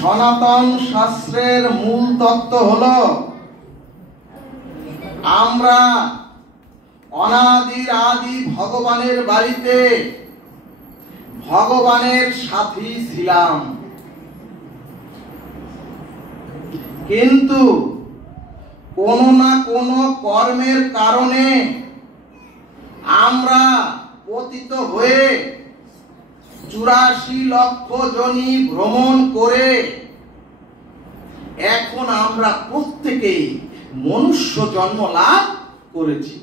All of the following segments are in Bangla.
সনাতন শাস্ত্রের মূল তত্ত্ব হলো আমরা অনাদির আদি ভগবানের বাড়িতে ভগবানের সাথী ছিলাম, কিন্তু কোনো না কোনো কর্মের কারণে আমরা পতিত হয়ে 84 লক্ষ যোনি ভ্রমণ করে এখন আমরা প্রত্যেকেই মনুষ্য জন্ম লাভ করেছি।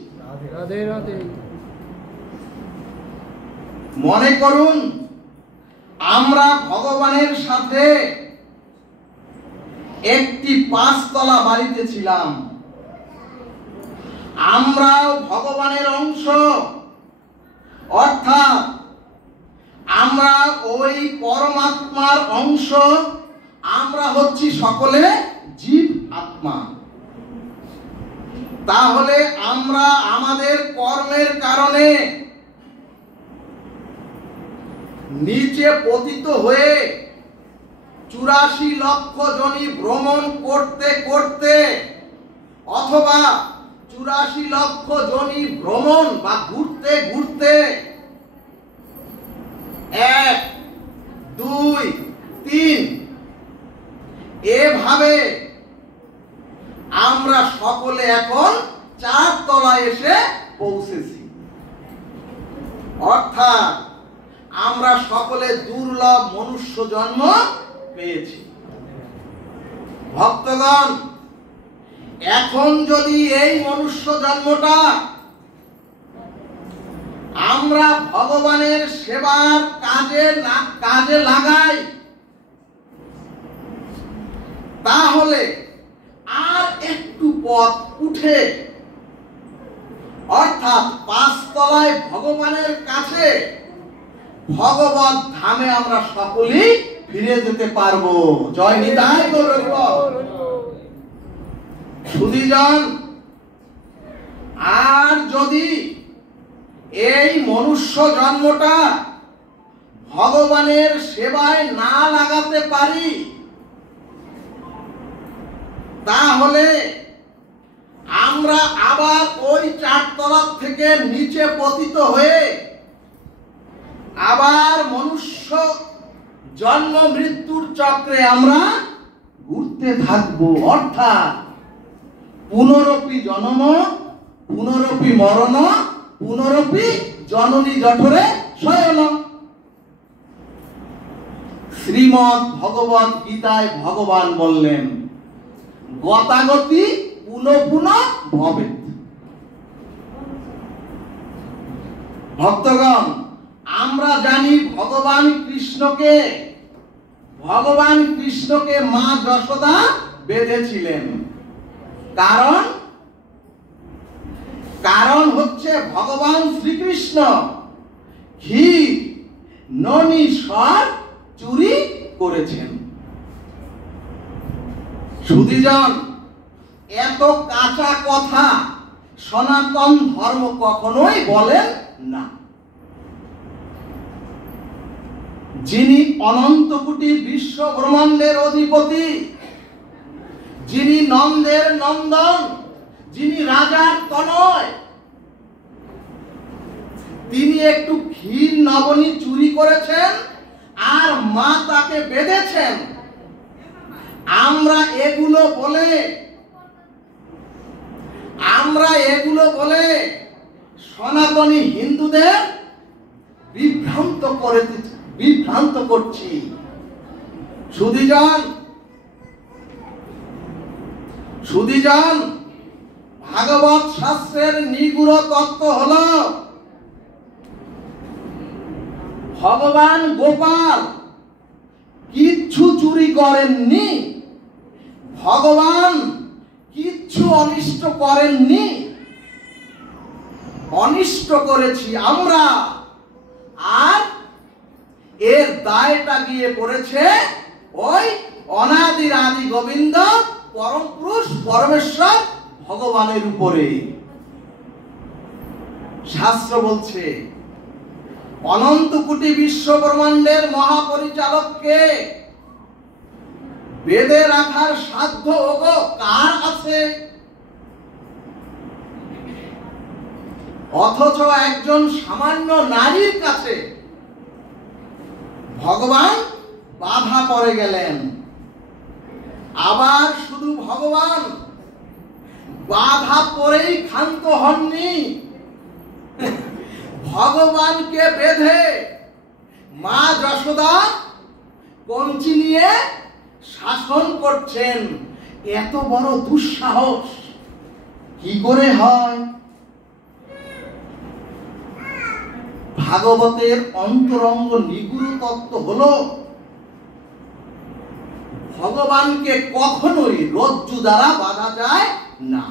মনে করুন আমরা ভগবানের সাথে একটি 5 তলা বাড়িতে ছিলাম, আমরাও ভগবানের অংশ, অর্থাৎ আমরা ওই পরমাত্মার অংশ, আমরা হচ্ছি সকলে জীব আত্মা। তাহলে আমরা আমাদের কর্মের কারণে নিচে পতিত হয়ে 84 লক্ষ যোনি ভ্রমণ করতে করতে অথবা 84 লক্ষ যোনি ভ্রমণ বা ঘুরতে ঘুরতে 1, 2, 3 এভাবে আমরা সকলে এখন 4 তলায় এসে পৌঁছেছি। অর্থাৎ আমরা সকলে দুর্লভ মনুষ্য জন্ম পেয়েছি। ভক্তগণ, এখন যদি এই মনুষ্য জন্মটা আমরা ভগবানের সেবার কাজে লাগাই, তাহলে আর একটু পথ উঠে অর্থাৎ 5 তলায় ভগবানের কাছে ভগবত ধামে আমরা সকলেই ফিরে যেতে পারবো। জয় নিতাই গৌর। সুধীজন, আর যদি এই মনুষ্য জন্মটা ভগবানের সেবায় না লাগাতে পারি, তাহলে আমরা আবার ওই 4 তলা থেকে নিচে পতিত হয়ে আবার মনুষ্য জন্ম মৃত্যুর চক্রে আমরা ঘুরতে থাকবো। অর্থাৎ পুনরপি জন্ম, পুনরপি মরণ, পুনরপি জননী জঠরে শয়ন। শ্রীমদ্ ভগবত গীতায় ভগবান বললেন, গতাগতি পুনঃ পুনঃ ভবেৎ। ভক্তগণ, আমরা জানি ভগবান কৃষ্ণকে মা যশোদা বেঁধেছিলেন। কারণ হচ্ছে ভগবান শ্রীকৃষ্ণ ঘি ননি সর চুরি করেছেন। সুধীজন, এত কাঁচা কথা সনাতন ধর্ম কখনোই বলেন না। যিনি অনন্ত কোটি বিশ্ব ব্রহ্মাণ্ডের অধিপতি, যিনি নন্দের নন্দন, যিনি রাজার তনয়, তিনি একটু ক্ষীর নবনী চুরি করেছেন আর মা তাকে বেঁধেছেন। আমরা এগুলো বলে সনাতনী হিন্দুদের বিভ্রান্ত করছি। সুধীজন, ভাগবত শাস্ত্রের নিগূঢ় তত্ত্ব হলো ভগবান গোপাল কিচ্ছু চুরি করেননি, ভগবান কিচ্ছু অনিষ্ট করেননি, অনিষ্ট করেছি আমরা। আর এর দায়টা গিয়ে পড়েছে ওই অনাদির আদি গোবিন্দ পরম পুরুষ পরমেশ্বর ভগবানের উপরে। শাস্ত্র বলছে অনন্ত কোটি বিশ্ব ব্রহ্মাণ্ডের মহাপরিচালককে বেঁধে রাখার সাধ্য ওগো কার আছে? অথচ একজন সামান্য নারীর কাছে ভগবান বাধা পড়ে গেলেন। আবার শুধু ভগবান বাধা পড়েই ক্ষান্ত হননি, ভগবানকে বেঁধে মা যশোদা কঞ্চি নিয়ে শাসন করছেন। এত বড় দুঃসাহস কি করে হয়? ভাগবতের অন্তরঙ্গ নিগুড় তত্ত্ব হলো ভগবানকে কখনোই রজ্জু দ্বারা বাঁধা যায় না।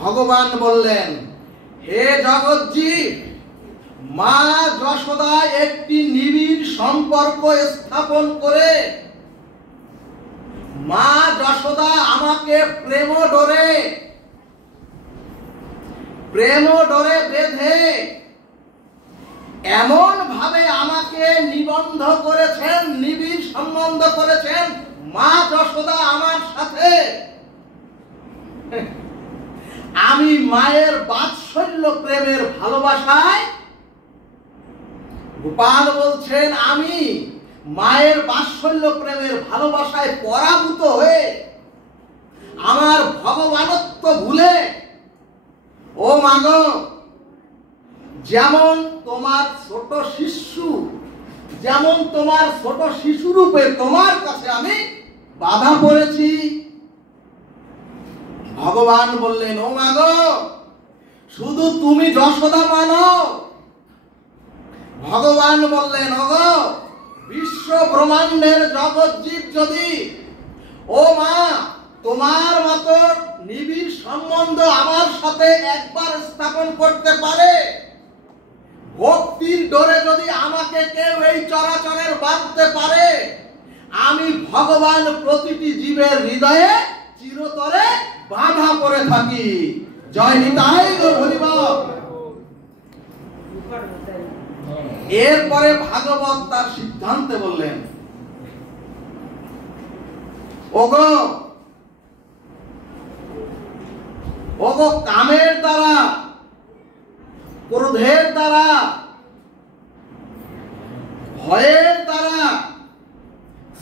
ভগবান বললেন, হে জগজ্জীব, মা যশোদা একটি নিবিড় সম্পর্ক স্থাপন করে মা যশোদা আমাকে প্রেম ডোরে বেঁধে এমন ভাবে আমাকে নিবন্ধ করেছেন, নিবিড় সম্বন্ধ করেছেন মা যশোদা আমার সাথে। আমি মায়ের বাৎসল্য প্রেমের ভালোবাসায়, গোপাল বলছেন, আমি মায়ের বাৎসল্য প্রেমের ভালোবাসায় পরাভূত হয়ে আমার ভগবানত্ব ভুলে, ও মাগো, যেমন তোমার ছোট শিশু রূপে তোমার কাছে আমি বাধা পড়েছি। ভগবান বললেন, ও মাগো, শুধু তুমি যশোদা মানো। ভগবান বললেন, ওগো, বিশ্ব ব্রহ্মাণ্ডের জগৎজীব যদি ও মা তোমার মতো নিবিড় সম্বন্ধ আমার সাথে একবার স্থাপন করতে পারে, ভক্তির ডোরে যদি আমাকে কেউ এই চরাচরের বাঁধতে পারে, আমি ভগবান প্রতিটি জীবের হৃদয়ে চিরতরে বাধা পড়ে থাকি। জয় নিতাই গো হরিবল। এরপরে ভাগবত তার সিদ্ধান্তে বললেন, ওগো কামের দ্বারা, ক্রোধের দ্বারা, ভয়ের দ্বারা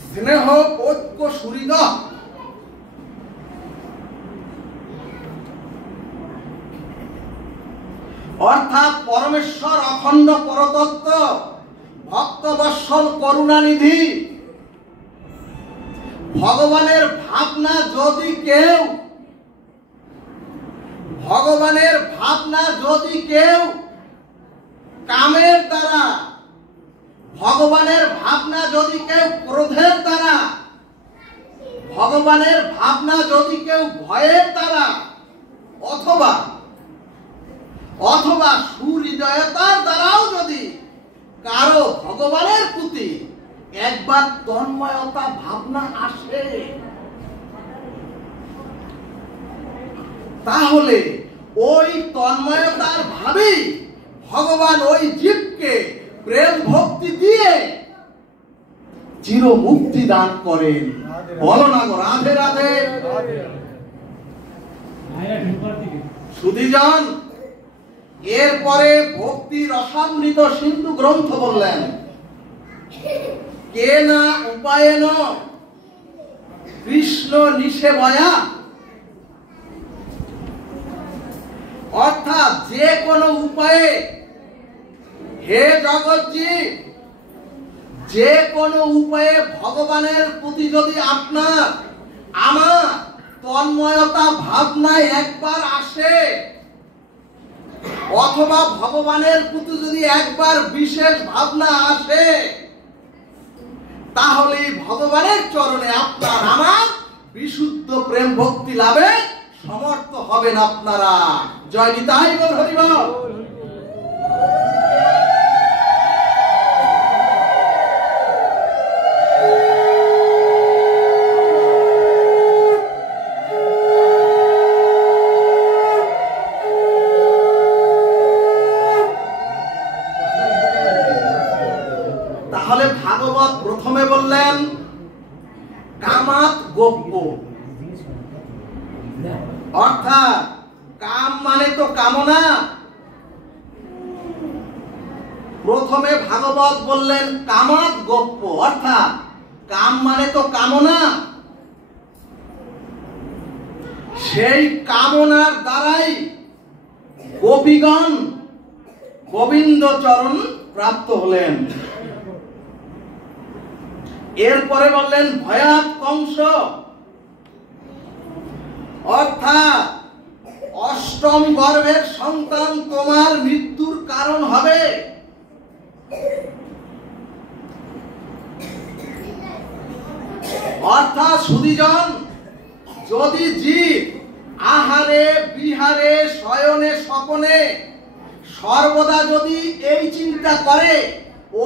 স্নেহ ঐক্য সুহৃদ অর্থাৎ পরমেশ্বর অখণ্ড পরতত্ত্ব, ভক্তবৎসল করুণানিধি ভগবানের ভাবনা যদি কেউ কামের দ্বারা, ভগবানের ভাবনা যদি কেউ ক্রোধের দ্বারা, ভগবানের ভাবনা যদি কেউ ভয়ের দ্বারা, অথবা সুহৃদয়তার দ্বারাও যদি কারো ভগবানের প্রতি একবার তন্ময়তা ভাবনা আসে, তাহলে ওই তন্ময়তার ভাবেই ভগবান ওই জীবকে প্রেম ভক্তি দিয়ে চির মুক্তি দান করেন। বলো না গো, রাধে রাধে। সুধীজন এরপরে ভক্তি রসামৃত সিন্ধু গ্রন্থ বললেন, কে না উপায়েন কৃষ্ণ নিষেবয়া, অর্থাৎ যে কোনো উপায়ে, হে জগৎজীব, যে কোনো উপায়ে ভগবানের প্রতি যদি আমার তন্ময়তা ভাবনায় একবার আসে, অথবা ভগবানের প্রতি যদি একবার বিশেষ ভাবনা আসে, তাহলে ভগবানের চরণে আপনার আমার বিশুদ্ধ প্রেম ভক্তি লাভে সমর্থ হবেন আপনারা। জয় নিতাই গৌর হরিবল। তাহলে ভাগবত প্রথমে বললেন কামাত গোপ্য, অর্থাৎ কাম মানে তো কামনা। প্রথমে ভাগবত বললেন কামাত গোপ্য, অর্থাৎ কাম মানে তো কামনা। সেই কামনার দ্বারাই গোপীগণ গোবিন্দ চরণ প্রাপ্ত হলেন। এরপরে বললেন ভয়াত কংস, অর্থাৎ অষ্টম গর্ভের সন্তান তোমার মৃত্যুর কারণ হবে। অর্থাৎ সুধীজন, যদি জীব আহারে বিহারে শয়নে স্বপনে সর্বদা যদি এই চিন্তা করে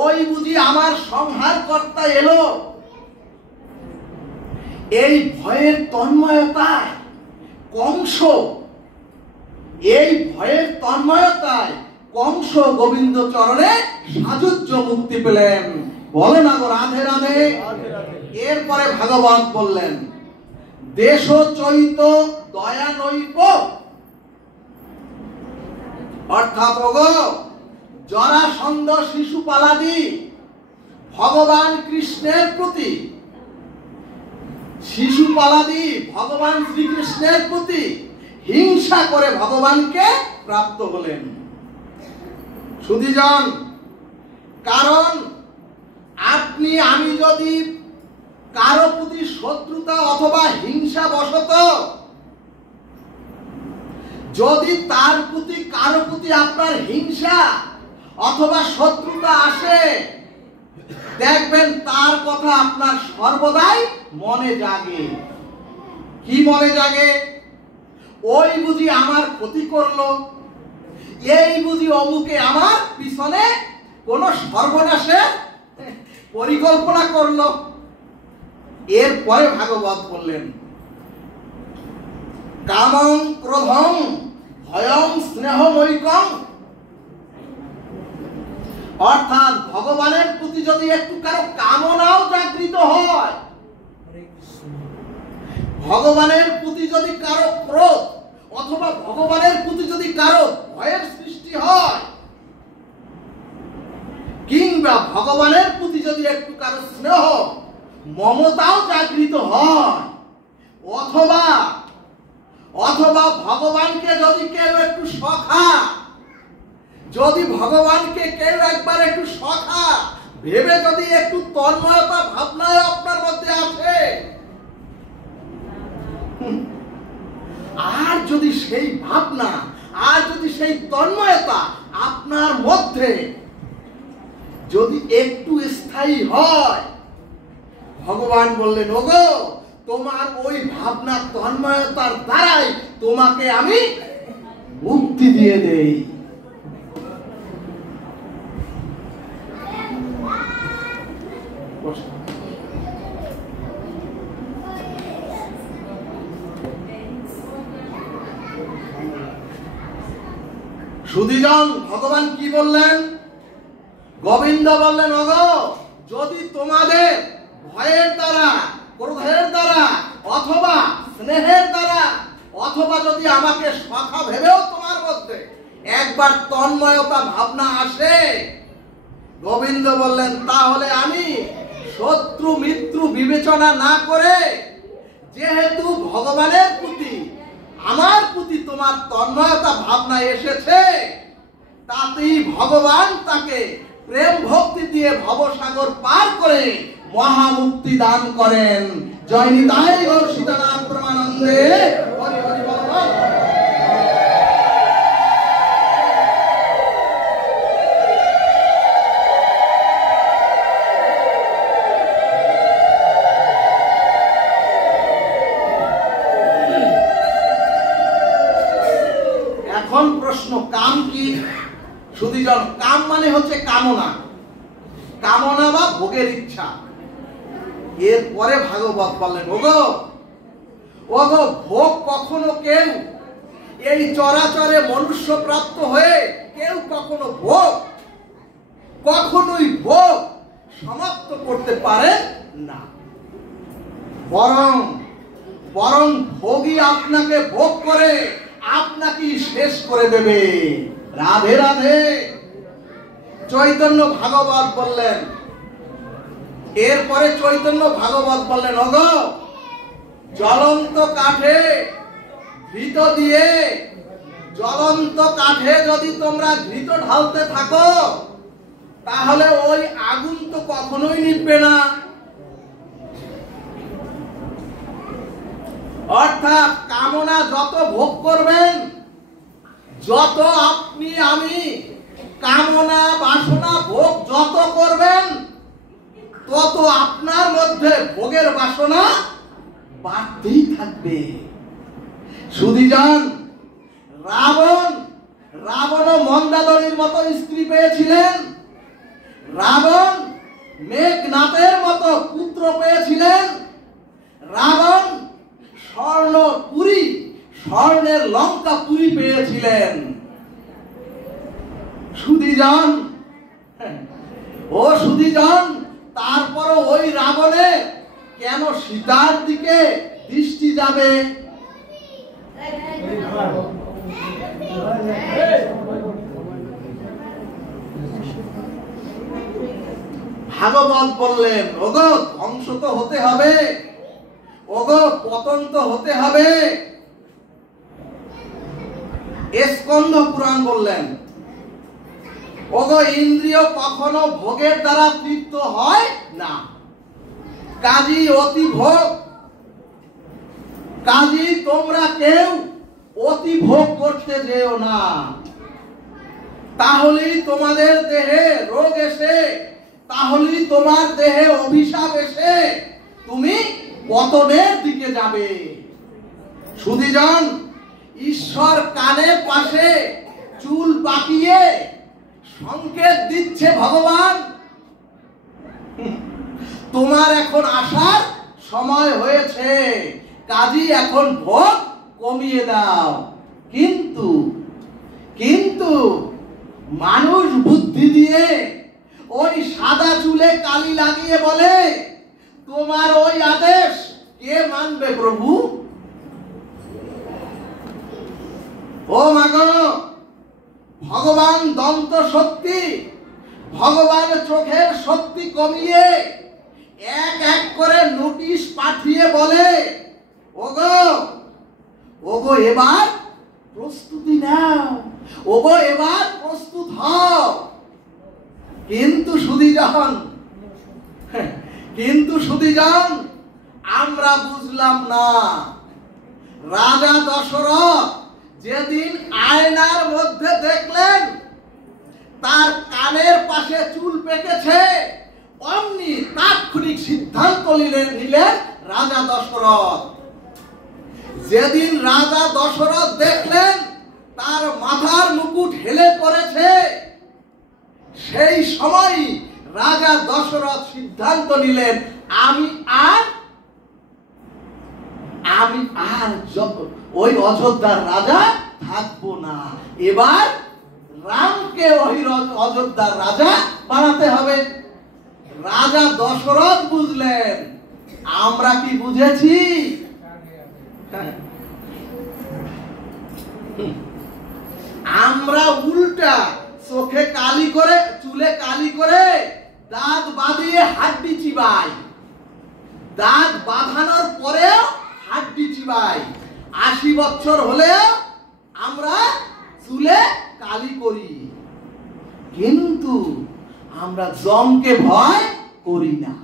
ওই বুঝি আমার সংহার কর্তা এলো, এই ভয়ের তন্ময়তায় কংস, এই ভয়ের তন্ময়তায় কংস গোবিন্দ চরণে সাযুজ্য মুক্তি পেলেন। বলো না গো রাধে রাধে। এরপরে ভাগবত বললেন দেশ চৈত দয়া নৈপ, অর্থাৎ ওগো জরাসন্ধ শিশুপালাদি ভগবান কৃষ্ণের প্রতি, শিশুপালাদি ভগবান শ্রীকৃষ্ণের প্রতি হিংসা করে ভগবানকে প্রাপ্ত হলেন। সুধীজন, কারণ আপনি আমি যদি কারো প্রতি শত্রুতা অথবা হিংসা বশত যদি তার প্রতি কারো প্রতি আপনার হিংসা অথবা শত্রুতা আসে, দেখবেন তার কথা আপনার সর্বদাই মনে জাগে। কি মনে জাগে? ওই বুঝি আমার ক্ষতি করলো, এই বুঝি অমুকে আমার পিছনে কোন সর্বনাশে পরিকল্পনা করলো। এরপরে ভাগবত বললেন কামং ক্রোধং ভয়ং স্নেহমৈকং, অর্থাৎ ভগবানের প্রতি যদি একটু কারো কামনাও জাগৃত হয়, ভগবানের প্রতি যদি কারো ক্রোধ অথবা ভগবানের প্রতি যদি কারো ভয়ের সৃষ্টি হয়, কিংবা ভগবানের প্রতি যদি একটু কারো স্নেহ মমতাও জাগৃত হয়, অথবা অথবা ভগবানকে যদি কেউ একটু সখা, যদি ভগবানকে কেউ একবার একটু সখা ভেবে যদি একটু তন্ময়তা ভাবনায় আপনার মধ্যে আসে, আর যদি সেই ভাবনা আর যদি সেই তন্ময়তা আপনার মধ্যে যদি একটু স্থায়ী হয়, ভগবান বললেন ওগো তোমার ওই ভাবনা তন্ময়তার দ্বারাই তোমাকে আমি মুক্তি দিয়ে দেই। সুধীজন, ভগবান কি বললেন? গোবিন্দ বললেন ওগো যদি তোমাদের ভয়ের দ্বারা, ক্রোধের দ্বারা অথবা স্নেহের দ্বারা অথবা যদি আমাকে সখা ভেবেও তোমার মধ্যে একবার তন্ময়তা ভাবনা আসে, গোবিন্দ বললেন তাহলে আমি শত্রু মিত্র বিবেচনা না করে, যেহেতু ভগবানের প্রতি আমার প্রতি তোমার তন্ময়তা ভাবনা এসেছে, তাতেই ভগবান তাকে প্রেম ভক্তি দিয়ে ভবসাগর পার করে মহামুক্তি দান করেন। জয় নিতাই গৌর সীতানাথ প্রেমানন্দে হরি হরি বল। এখন প্রশ্ন, কাম কি? সুধীজন, কাম মানে হচ্ছে কামনা, কামনা বা ভোগের ইচ্ছা। এরপরে ভাগবত বললেন ওগো ওগো ভোগ কখনো কেউ এই চরাচরে মনুষ্য প্রাপ্ত হয়ে কেউ কখনো ভোগ কখনোই ভোগ সমাপ্ত করতে পারে না। বরং বরং ভোগী আপনাকে ভোগ করে আপনাকে শেষ করে দেবে। রাধে রাধে। চৈতন্য ভাগবত বললেন, এরপরে চৈতন্য ভাগবত বললেন, ওগো জ্বলন্ত কাঠে ঘৃত দিয়ে, জ্বলন্ত কাঠে যদি তোমরা ঘৃত ঢালতে থাকো তাহলে ওই আগুন তো কখনোই নিভবে না। অর্থাৎ কামনা যত ভোগ করবেন, যত আপনি আমি কামনা বাসনা ভোগ যত করবেন, তত আপনার মধ্যে ভোগের বাসনা বাড়তেই থাকবে। সুধীজন, রাবণও মন্দাদরীর মতো স্ত্রী পেয়েছিলেন, রাবণ মেঘনাথের মতো পুত্র পেয়েছিলেন, রাবণ স্বর্ণের লঙ্কা পুরী পেয়েছিলেন। সুধীজন, ও সুধীজন, তারপরও ওই রাবণে কেন সীতার দিকে দৃষ্টি যাবে? ভাগবত বললেন, ওগো ধ্বংস তো হতে হবে, ওগো পতন তো হতে হবে। স্কন্দ পুরাণ বললেন, ওগো ইন্দ্রিয় কখনো ভোগের দ্বারা তৃপ্ত হয় না, কাজী অতি ভোগ, কাজী তোমরা কেউ অতি ভোগ করতে যেও না, তাহলেই তোমাদের দেহে রোগ এসে, তাহলেই তোমার দেহে অভিশাপ এসে তুমি পতনের দিকে যাবে। সুধীজন, ঈশ্বর কানের পাশে চুল পাকিয়ে সংকেত দিচ্ছে, ভগবান তোমার এখন আসার সময় হয়েছে, কাজী এখন ভোগ কমিয়ে দাও। কিন্তু কিন্তু মানুষ বুদ্ধি দিয়ে ওই সাদা চুলে কালি লাগিয়ে বলে, তোমার ওই আদেশ কে মানবে প্রভু? ও মাগো, ভগবান দন্ত শক্তি, ভগবান চোখের শক্তি কমিয়ে এক এক করে নোটিশ পাঠিয়ে বলে, ওগো ওগো এবার প্রস্তুতি নাও, ওগো এবার প্রস্তুত হও। কিন্তু সুধীজন, আমরা বুঝলাম না। রাজা দশরথ যেদিন আয়নার মধ্যে দেখলেন তার কানের পাশে চুল পেকেছে, অমনি তাৎক্ষণিক সিদ্ধান্ত নিলেন রাজা দশরথ। যেদিন রাজা দশরথ দেখলেন তার মাথার মুকুট হেলে পড়েছে, সেই সময় রাজা দশরথ সিদ্ধান্ত নিলেন, আমি আর ওই অযোধ্যার রাজা থাকবো না, এবার রামকে ওই অযোধ্যার রাজা বানাতে হবে। রাজা দশরথ বুঝলেন, আমরা কি বুঝেছি? আমরা উল্টা চোখে কালি করে, চুলে কালি করে, দাঁত বাঁধিয়ে হাড্ডি চিবাই, দাঁত বাঁধানোর পরেও হাড্ডি চিবাই। 80 বছর হলেও আমরা চুলে কালি করি, কিন্তু আমরা জমকে ভয় করি না।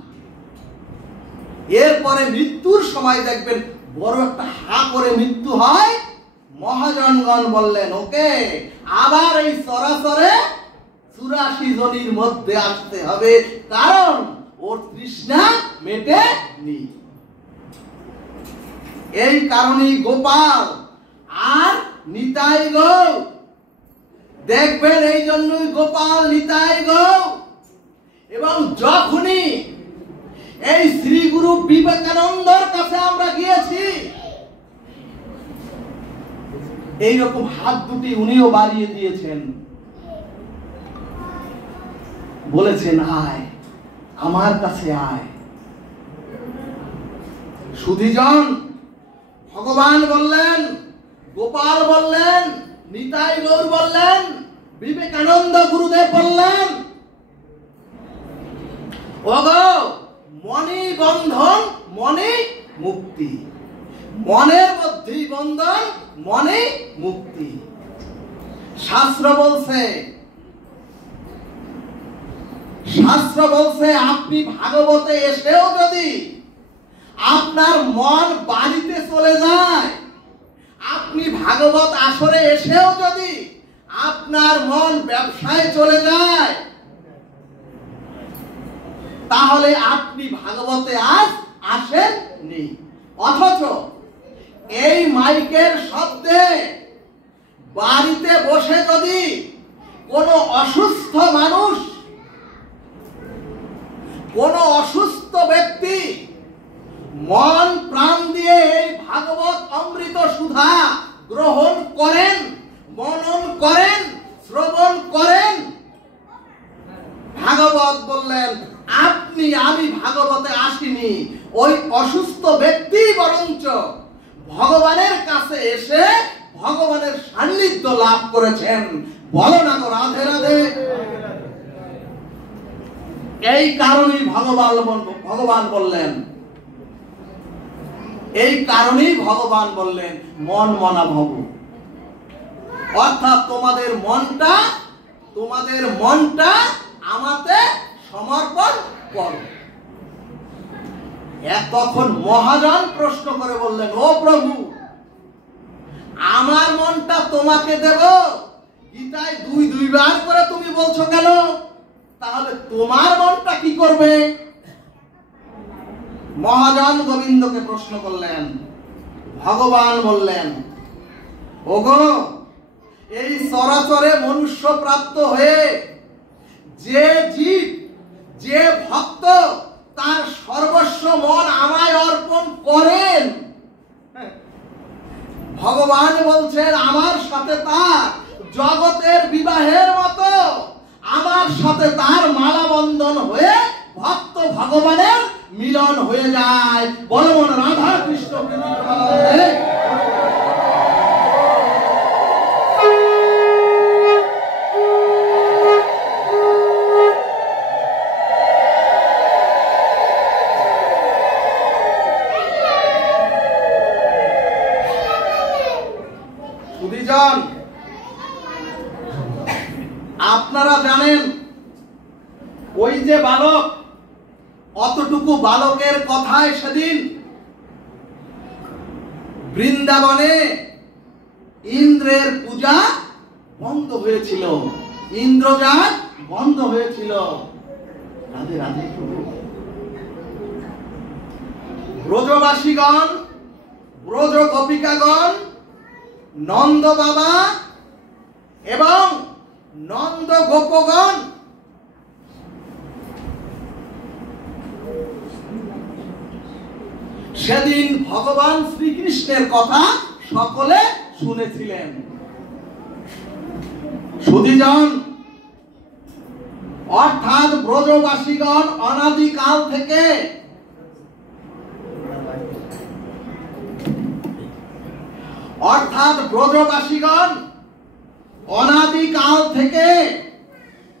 এরপরে মৃত্যুর সময় দেখবেন বড় একটা হা করে মৃত্যু হয়। মহাজনগণ বললেন, ওকে আবার এই চরাচরে 84 জনের মধ্যে আসতে হবে, কারণ ওর তৃষ্ণা মেটেনি। এই কারণেই গোপাল আর নিতাই গৌ, দেখবেন এই জন্যই গোপাল নিতাই গৌ। এবং যখনই এই শ্রী গুরু বিবেকানন্দর কাছে আমরা গিয়েছি, এইরকম হাত দুটি উনিও বাড়িয়ে দিয়েছেন, বলেছেন আয় আমার কাছে আয়। সুধীজন, ভগবান বললেন, গোপাল বললেন, নিতাই গৌর বললেন, বিবেকানন্দ গুরুদেব বললেন, ওগো মনি বন্ধন মনে মুক্তি, মনের মধ্যেই বন্ধন মনে মুক্তি। শাস্ত্র বলছে, আপনি ভাগবতে এসেও যদি আপনার মন বাড়িতে চলে যায়, আপনি ভাগবত আসরে এসেও যদি আপনার মন ব্যবসায় চলে যায়, তাহলে আপনি ভাগবতে আজ আসেননি। অথচ এই মাইকের শব্দে বাড়িতে বসে যদি কোনো অসুস্থ মানুষ, কোনো অসুস্থ ব্যক্তি মন প্রাণ দিয়ে এই ভাগবত অমৃত সুধা গ্রহণ করেন, মনন করেন, শ্রবণ করেন, ভাগবত বললেন আমি ভাগবতে আসিনি, ওই অসুস্থ ব্যক্তি বরঞ্চ ভগবানের কাছে এসে ভগবানের সান্নিধ্য লাভ করেছেন। বলো না গো রাধে রাধে। এই কারণেই ভগবান বললেন, এই কারণেই ভগবান বললেন মন মনা ভব, অর্থাৎ তোমাদের মনটা আমাতে সমর্পণ করো। তখন মহাজন প্রশ্ন করে বললেন, ও প্রভু, আমার মনটা তোমাকে দেব, গীতায় দুইবার করে তুমি বলছো কেন? তাহলে তোমার মনটা কি করবে? মহাজন গোবিন্দকে প্রশ্ন করলেন। ভগবান বললেন, ওগো এই চরাচরে মনুষ্য প্রাপ্ত হয়ে যে জীব, যে ভক্ত তার সর্বস্ব মন আমায় অর্পণ করেন, ভগবান বলছেন আমার সাথে তার জগতের বিবাহের মতো আমার সাথে তার মালা বন্ধন হয়ে ভক্ত ভগবানের মিলন হয়ে যায়। বলো মন রাধা কৃষ্ণ প্রেমে। আপনারা জানেন ওই যে বালক, অতটুকু বালকের কথায় সেদিন বৃন্দাবনে ইন্দ্রের পূজা বন্ধ হয়েছিল, ইন্দ্রজাগ বন্ধ হয়েছিল। রাধে রাধে। ব্রজবাসীগণ, ব্রজ গোপিকাগণ, নন্দ বাবা এবং নন্দ গোপগণ সেদিন ভগবান শ্রীকৃষ্ণের কথা সকলে শুনেছিলেন। সুধীজন, অর্থাৎ ব্রজবাসীগণ অনাদিকাল থেকে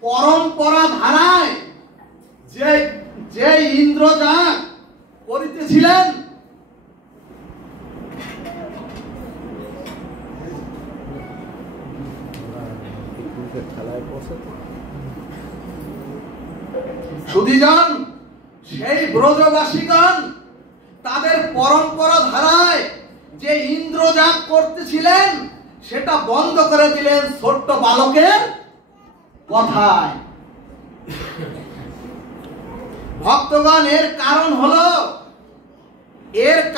পরম্পরা ধারায় যে ইন্দ্রজাগ করিতেছিলেন, সুধীজন, সেই ব্রজবাসীগণ তাদের পরম্পরা ধারায় যে ইন্দ্রজাগ করতেছিলেন সেটা বন্ধ করে দিলেন ছোট্ট বালকের কথায়। ভক্তগণ, এর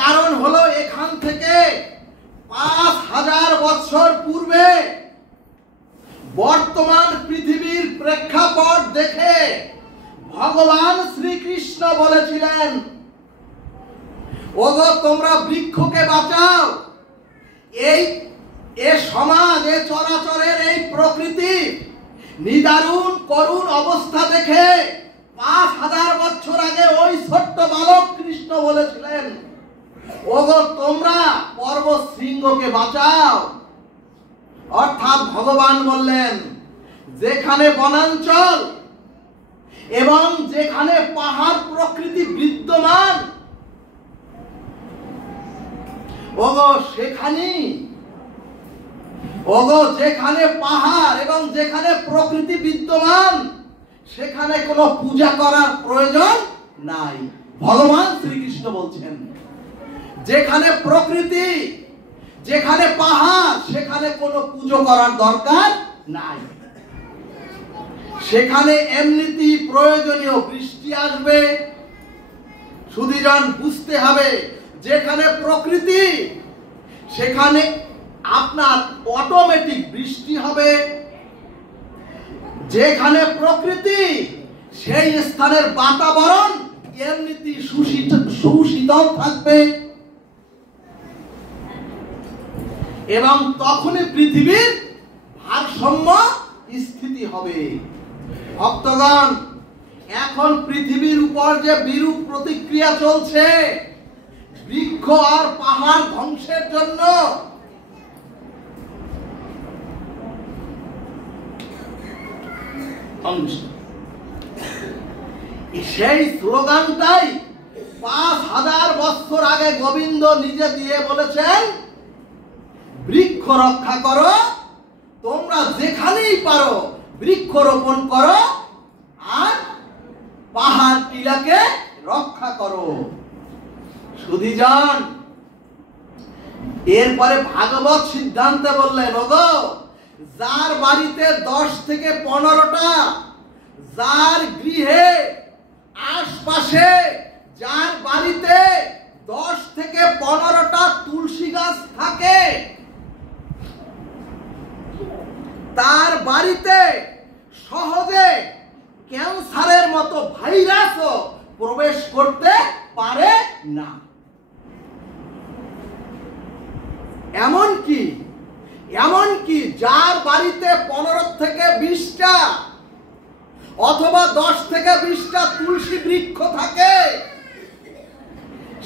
কারণ হলো এখান থেকে 5000 বছর পূর্বে বর্তমান পৃথিবীর প্রেক্ষাপট দেখে ভগবান শ্রীকৃষ্ণ বলেছিলেন, ওগো তোমরা বৃক্ষকে বাঁচাও। এই সমাজ, এই চরাচরের এই প্রকৃতি নিদারুণ করুণ অবস্থা দেখে 5000 বছর আগে ওই ছোট্ট বালক কৃষ্ণ বলেছিলেন, ওগো তোমরা পর্বত শৃঙ্গকে বাঁচাও। অর্থাৎ ভগবান বললেন, যেখানে বনাঞ্চল এবং যেখানে পাহাড় প্রকৃতি বিদ্যমান, ওগো যেখানে পাহাড় এবং যেখানে প্রকৃতি বিদ্যমান, সেখানে কোনো পূজা করার প্রয়োজন নাই। ভগবান শ্রীকৃষ্ণ বলছেন, যেখানে প্রকৃতি, যেখানে পাহাড়, সেখানে কোনো পুজো করার দরকার নাই। সেখানে এমনিতেই প্রয়োজনীয় বৃষ্টি আসবে। সুধীজন বুঝতে হবে, যেখানে প্রকৃতি সেখানে আপনার অটোমেটিক বৃষ্টি হবে। যেখানে প্রকৃতি সেই স্থানের বাতাবরণ এমনিতেই সুশীতল থাকবে এবং তখনই পৃথিবীর ভারসাম্য স্থিতি হবে। ভক্তগণ, এখন পৃথিবীর উপর যে বিরূপ প্রতিক্রিয়া চলছে বৃক্ষ আর পাহাড় ধ্বংসের জন্য, সেই স্লোগানটাই 5000 বছর আগে গোবিন্দ নিজে দিয়ে বলেছেন, বৃক্ষ রক্ষা করো, তোমরা যেখানেই পারো বৃক্ষরোপণ করো আর পাহাড় টিলাকে রক্ষা করো। সুধীজন, এরপরে ভাগবত সিদ্ধান্তে বললেন, ওগো যার বাড়িতে 10 থেকে 15টা, যার গৃহে আশপাশে যার বাড়িতে 10 থেকে 15টা তুলসী গাছ থাকে, তার বাড়িতে সহজে ক্যান্সারের মতো ভাইরাসও প্রবেশ করতে পারে না। এমনকি যার বাড়িতে 15 থেকে 20টা অথবা 10 থেকে 20টা তুলসী বৃক্ষ থাকে,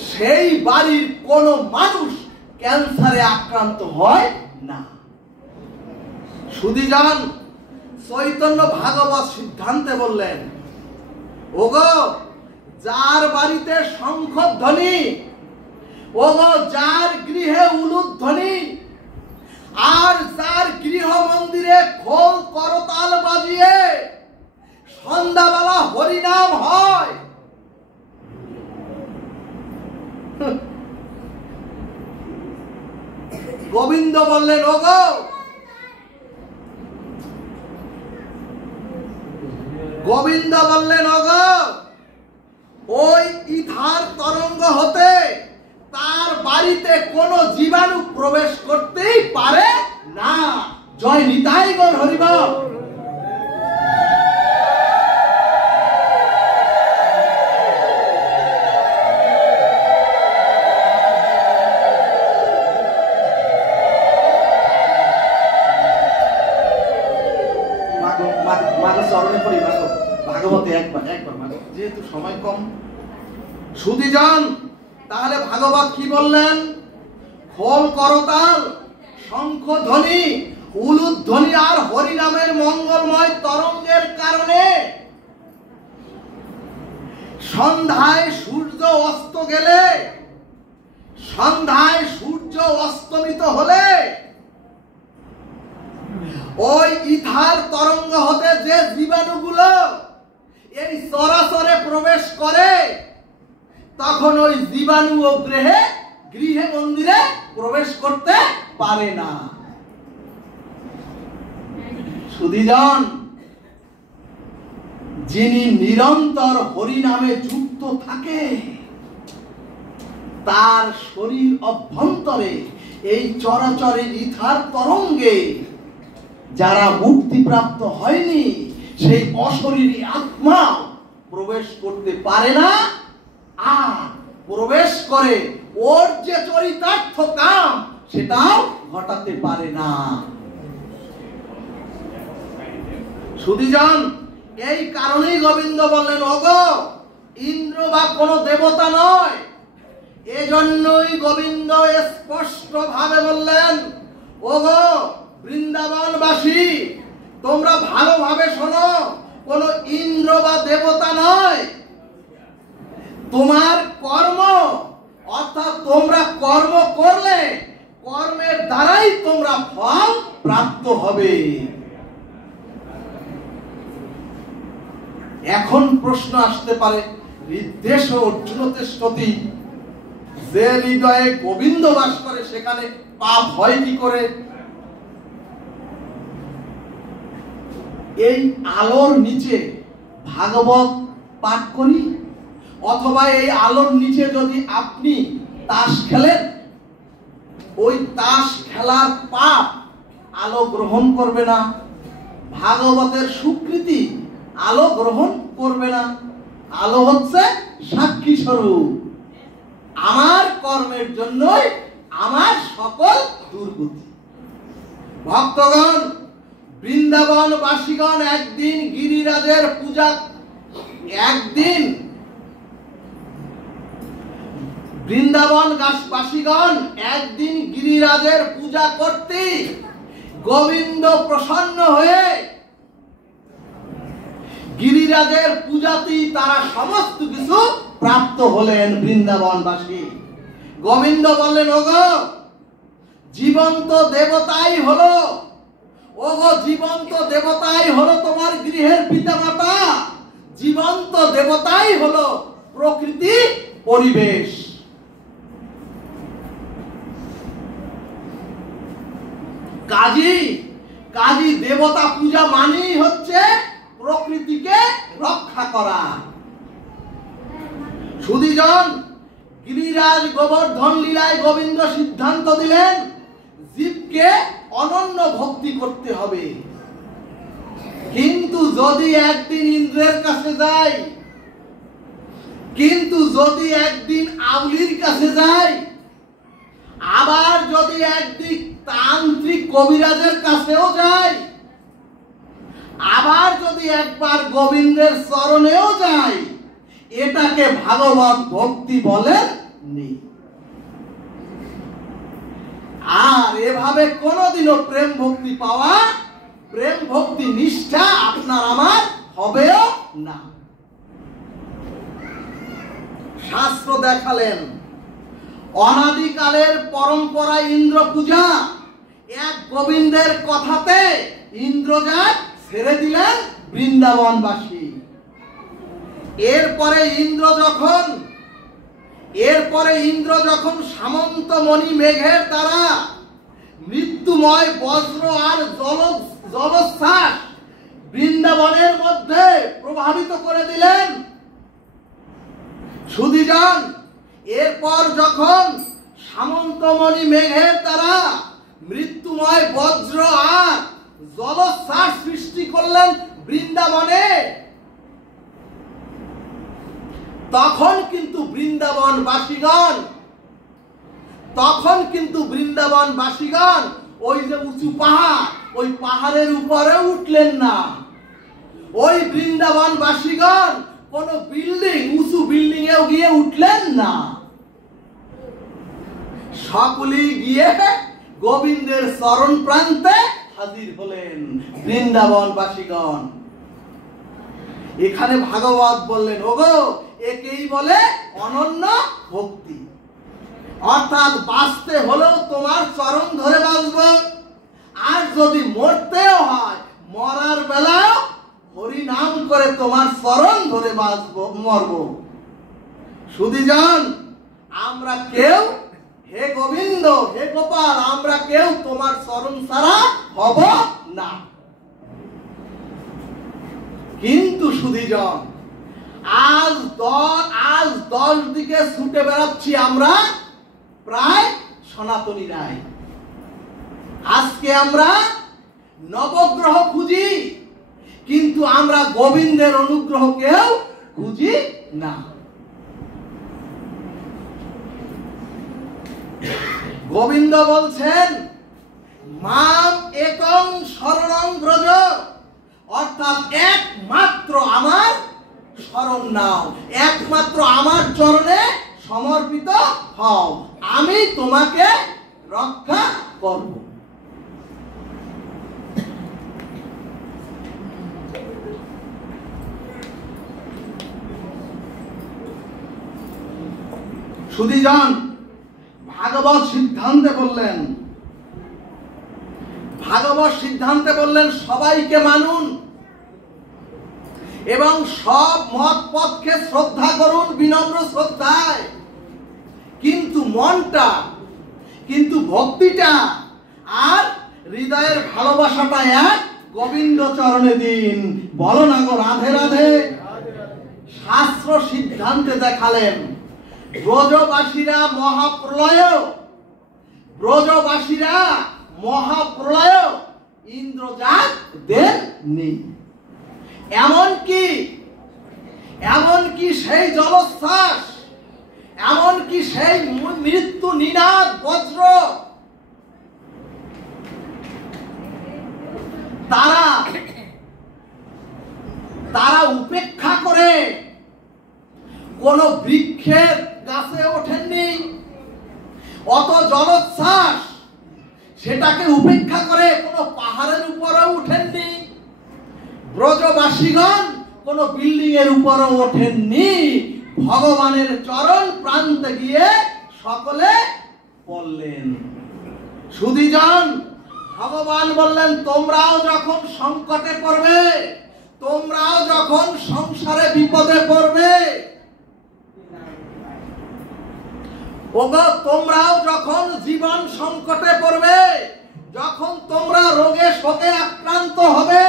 সেই বাড়ির কোন মানুষ ক্যান্সারে আক্রান্ত হয় না। সুধীজন, চৈতন্য ভাগবত সিদ্ধান্তে বললেন, ওগো যার বাড়িতে শঙ্খধ্বনি, ওগো যার গৃহে উলুধ্বনি, আর যার গৃহ মন্দিরে খোল করতাল বাজিয়ে সন্ধ্যাবেলা হরিনাম হয়, গোবিন্দ বললেন, ওগো ওই ইথার তরঙ্গ হতে তার বাড়িতে কোনো জীবাণু প্রবেশ করতেই পারে না। জয় নিতাই গৌর হরিবল। ভাগবতে একবার যেহেতু সময় কম। সুধীজন, তাহলে ভাগবত কি বললেন? খোল করতাল, শঙ্খ ধ্বনি, উলুধ্বনি আর হরিনামের মঙ্গলময় তরঙ্গের কারণে সন্ধ্যায় সূর্য অস্ত গেলে, সন্ধ্যায় সূর্য অস্তমিত হলে ওই ইথার তরঙ্গ হতে যে জীবাণুগুলো এই চরাচরে প্রবেশ করে, তখন ওই জীবাণু ও গৃহে মন্দিরে প্রবেশ করতে পারে না। সুধীজন, যিনি নিরন্তর হরিনামে যুক্ত থাকে, তার শরীর অভ্যন্তরে এই চরাচরের ইথার তরঙ্গে যারা মুক্তিপ্রাপ্ত হয়নি, সেই অশরীরী আত্মা প্রবেশ করতে পারে না, আর প্রবেশ করে ওর যে চরিতার্থ কাম সেটাও ঘটাতে পারে না। সুধীজন, এই কারণেই গোবিন্দ বললেন, ওগো ইন্দ্র বা কোনো দেবতা নয়, এজন্যই গোবিন্দ স্পষ্ট ভাবে বললেন, ওগো বৃন্দাবনবাসী, তোমরা ভালোভাবে শোনো, কোন ইন্দ্র বা দেবতা নয়, তোমার কর্ম, অর্থাৎ তোমরা কর্ম করলে কর্মের দ্বারাই তোমরা ফল প্রাপ্ত হবে। এখন প্রশ্ন আসতে পারে, হৃদ্দেশ অর্জুনতে স্তুতি, যে হৃদয়ে গোবিন্দ বাস করে সেখানে পাপ হয় কি করে? এই আলোর নিচে ভাগবত পাঠ করি, অথবা এই আলোর নিচে যদি আপনি তাস খেলেন, ওই তাস খেলার পাপ আলো গ্রহণ করবে না, ভাগবতের স্বীকৃতি আলো গ্রহণ করবে না। আলো হচ্ছে সাক্ষী স্বরূপ, আমার কর্মের জন্যই আমার সকল দুর্গতি। ভক্তগণ, বৃন্দাবনবাসীগণ একদিন গিরিরাজের পূজা, একদিন বৃন্দাবনবাসীগণ একদিন গিরিরাজের পূজা করতে গোবিন্দ প্রসন্ন হয়ে গিরিরাজের পূজাতেই তারা সমস্ত কিছু প্রাপ্ত হলেন। বৃন্দাবনবাসী গোবিন্দ বললেন, ওগো জীবন্ত দেবতাই হলো, ওগো জীবন্ত দেবতাই হলো তোমার গৃহের পিতামাতা, জীবন্ত দেবতাই হলো প্রকৃতি পরিবেশ। কাজী দেবতা পূজা মানেই হচ্ছে প্রকৃতিকে রক্ষা করা। সুধীজন, গিরিরাজ গোবর্ধন লীলায় গোবিন্দ সিদ্ধান্ত দিলেন জীবকে অনন্য ভক্তি করতে হবে, কিন্তু যদি একদিন ইন্দ্রের কাছে যাই, কিন্তু যদি একদিন আউলির কাছে যাই, আবার যদি একদিন তান্ত্রিক কবিরাজের কাছেও যাই, আবার যদি একবার গোবিন্দের চরণেও যাই, এটাকে ভাগবত ভক্তি বলেন নি। আর এভাবে কোনোদিনও প্রেম ভক্তি পাওয়া, প্রেম ভক্তি নিষ্ঠা আপনার আমার হবেও না। শাস্ত্র দেখালেন অনাদিকালের পরম্পরায় ইন্দ্র পূজা, এক গোবিন্দের কথাতে ইন্দ্রজাত ছেড়ে দিলেন বৃন্দাবনবাসী। এরপরে ইন্দ্র যখন সামন্তমণি মেঘের দ্বারা মৃত্যুময় বজ্র আর জলোচ্ছ্বাস বৃন্দাবনের মধ্যে প্রভাবিত করে দিলেন। সুধীজন, এরপর যখন সামন্তমণি মেঘের দ্বারা মৃত্যুময় বজ্র আর জলোচ্ছ্বাস সৃষ্টি করলেন বৃন্দাবনে, তখন কিন্তু বৃন্দাবনবাসীগণ ওই যে উঁচু পাহাড়, ওই পাহাড়ের উপরে উঠলেন না। ওই বৃন্দাবনবাসীগণ কোন উঁচু বিল্ডিং এও গিয়ে উঠলেন না, সকলেই গিয়ে গোবিন্দের চরণ প্রান্তে হাজির হলেন বৃন্দাবনবাসীগণ। এখানে ভাগবত বললেন, ওগো একেই বলে অনন্য ভক্তি, অর্থাৎ বাঁচতে হলেও তোমার চরণ ধরে বাঁচব, আর যদি মরতেও হয় মরার বেলাও হরি নাম করে তোমার চরণ ধরে বাঁচব, মরব। সুধীজন, আমরা কেউ, হে গোবিন্দ, হে গোপাল, আমরা কেউ তোমার চরণ ছাড়া হব না। কিন্তু সুধীজন, আজ 10 দিকে ছুটে বেড়াচ্ছি আমরা প্রায় সনাতনী নাই। আজকে আমরা নবগ্রহ খুঁজি, কিন্তু আমরা গোবিন্দের অনুগ্রহ কেউ খুঁজি না। গোবিন্দ বলছেন, মাম একং শরণং ব্রজ, অর্থাৎ একমাত্র আমার শরণ নাও, একমাত্র আমার চরণে সমর্পিত হও, আমি তোমাকে রক্ষা করব। সুধীজন, ভাগবত সিদ্ধান্তে বললেন সবাইকে মানুন এবং সব মত পথকে শ্রদ্ধা করুন বিনম্র শ্রদ্ধায়, কিন্তু মনটা, কিন্তু ভক্তিটা আর হৃদয়ের ভালোবাসাটা এক গোবিন্দ চরণে দিন। বলো না গো রাধে রাধে। শাস্ত্র সিদ্ধান্তে দেখালেন ব্রজবাসীরা মহাপ্রলয় ইন্দ্রজাত দেননি। এমনকি সেই জলোচ্ছ্বাস, এমনকি সেই মৃত্যু নিনাদ বজ্র তারা উপেক্ষা করে কোন বৃক্ষের গাছে ওঠেননি। অত জলোচ্ছ্বাস সেটাকে উপেক্ষা করে কোন পাহাড়ের উপরেও উঠেননি। ব্রজবাসীগণ কোন বিল্ডিং এর উপরও ওঠেননি, ভগবানের চরণ প্রান্তে গিয়ে সকলে বললেন। সুধীজন, ভগবান বললেন তোমরাও যখন সংকটে পড়বে, তোমরাও যখন সংসারে বিপদে পড়বে, ওগো তোমরাও যখন জীবন সংকটে পড়বে, যখন তোমরা রোগে শোকে আক্রান্ত হবে,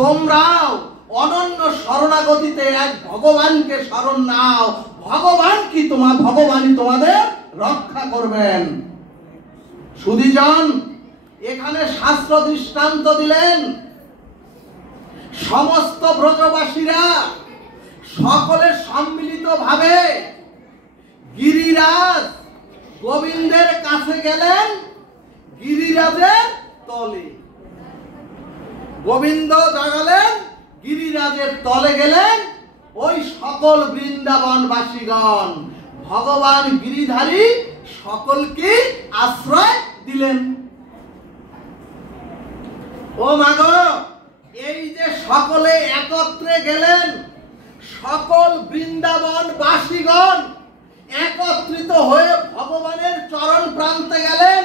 তোমরাও অনন্য শরণাগতিতে এক ভগবানকে শরণ নাও। ভগবানই তোমাদের রক্ষা করবেন। সুধীজন, এখানে শাস্ত্র দৃষ্টান্ত দিলেন সমস্ত ব্রজবাসীরা সকলে সম্মিলিত ভাবে গিরিরাজ গোবিন্দের কাছে গেলেন। গিরিরাজের তলে গোবিন্দ জাগালেন, গিরিরাজের তলে গেলেন ওই সকল বৃন্দাবনবাসীগণ। ভগবান গিরিধারী সকলকে আশ্রয় দিলেন। ও মাগো, এই যে সকলে একত্রে গেলেন, সকল বৃন্দাবনবাসীগণ একত্রিত হয়ে ভগবানের চরণ প্রান্তে গেলেন।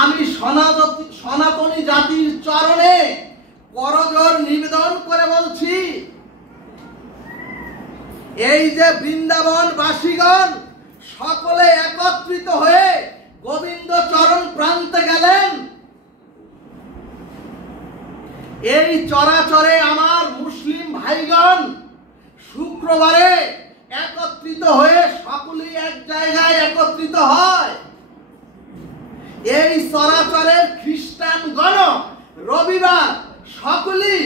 আমি সনাতনী জাতির চরণে করজোড় নিবেদন করে বলছি, এই যে বৃন্দাবনবাসীগণ সকলে একত্রিত হয়ে গোবিন্দ চরণ প্রান্তে গেলেন, এই চরাচরে আমার মুসলিম ভাইগণ শুক্রবারে একত্রিত হয়ে সকলেই এক জায়গায় একত্রিত হয়। এই চরাচরের খ্রিস্টানগণ রবিবার সকলেই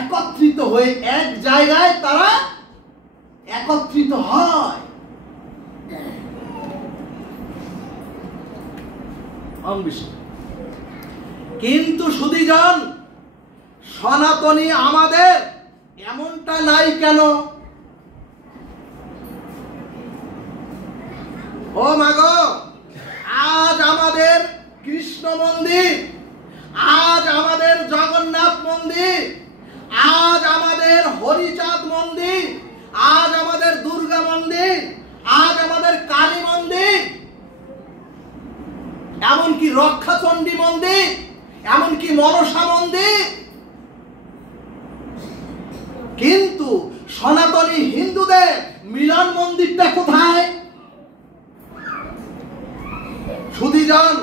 একত্রিত হয়ে এক জায়গায় তারা একত্রিত হয়। কিন্তু সুধীজন, সনাতনী আমাদের এমনটা নাই কেন? ও মাগো, আজ আমাদের কৃষ্ণ মন্দির, আজ আমাদের জগন্নাথ মন্দির, আজ আমাদের হরিচাঁদ মন্দির, আজ আমাদের দুর্গা মন্দির, আজ আমাদের কালী মন্দির, এমনকি রক্ষাচণ্ডী মন্দির, এমনকি মনসা মন্দির, কিন্তু সনাতনী হিন্দুদের মিলন মন্দিরটা কোথায়? সুধীজন,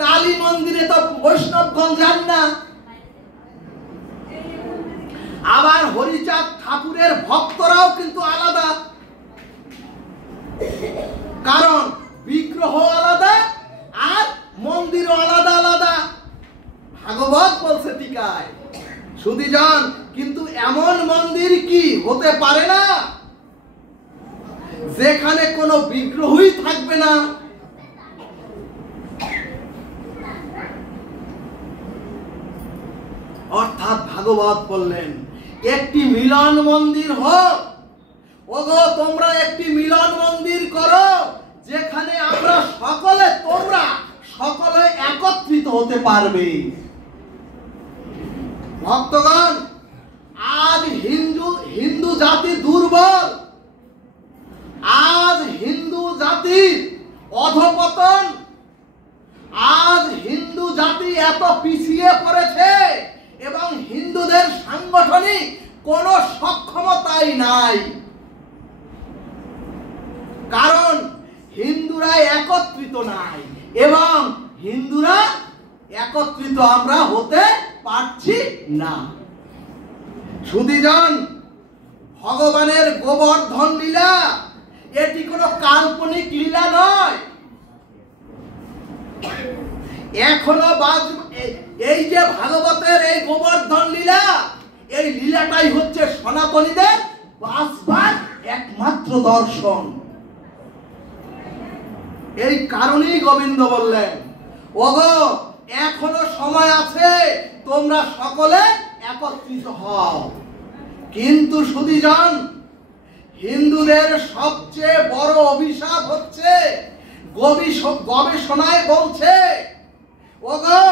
কালী মন্দিরে তো বৈষ্ণবগণ যান না, আবার হরিচাঁদ ঠাকুরের ভক্তরাও কিন্তু আলাদা, কারণ বিগ্রহ আলাদা আর মন্দিরও আলাদা আলাদা। ভাগবত বলছে টিকায়। সুধীজন, কিন্তু এমন মন্দির কি হতে পারে না যেখানে কোনো বিগ্রহই থাকবে না? ও অর্থাৎ ভাগবত বললেন একটি মিলন মন্দির হোক। ওগো তোমরা একটি মিলন মন্দির করো, যেখানে আমরা সকলে, তোমরা সকলে একত্রিত হতে পারবে। ভক্তগণ, আজ হিন্দু জাতি দুর্বল, আজ হিন্দু জাতির অধঃপতন, আজ হিন্দু জাতি এত পিছিয়ে পড়েছে এবং হিন্দুদের সাংগঠনিক কোনো সক্ষমতাই নাই। কারণ হিন্দুরা একত্রিত নাই এবং হিন্দুরা একত্রিত আমরা হতে পারছি না। সুধীজন, ভগবানের গোবর্ধন লীলা এটি কোনো কাল্পনিক লীলা নয়। এখনো এই যে ভাগবতের এই গোবর্ধন লীলা, এই লীলাটাই হচ্ছে সনাতনীদের বাঁচবার একমাত্র দর্শন। এই কারণেই গোবিন্দ বললেন, ওগো এখনো সময় আছে, তোমরা সকলে একত্রিত হও। কিন্তু সুধীজন, হিন্দুদের সবচেয়ে বড় অভিশাপ হচ্ছে, গবেষণায় বলছে, ওগো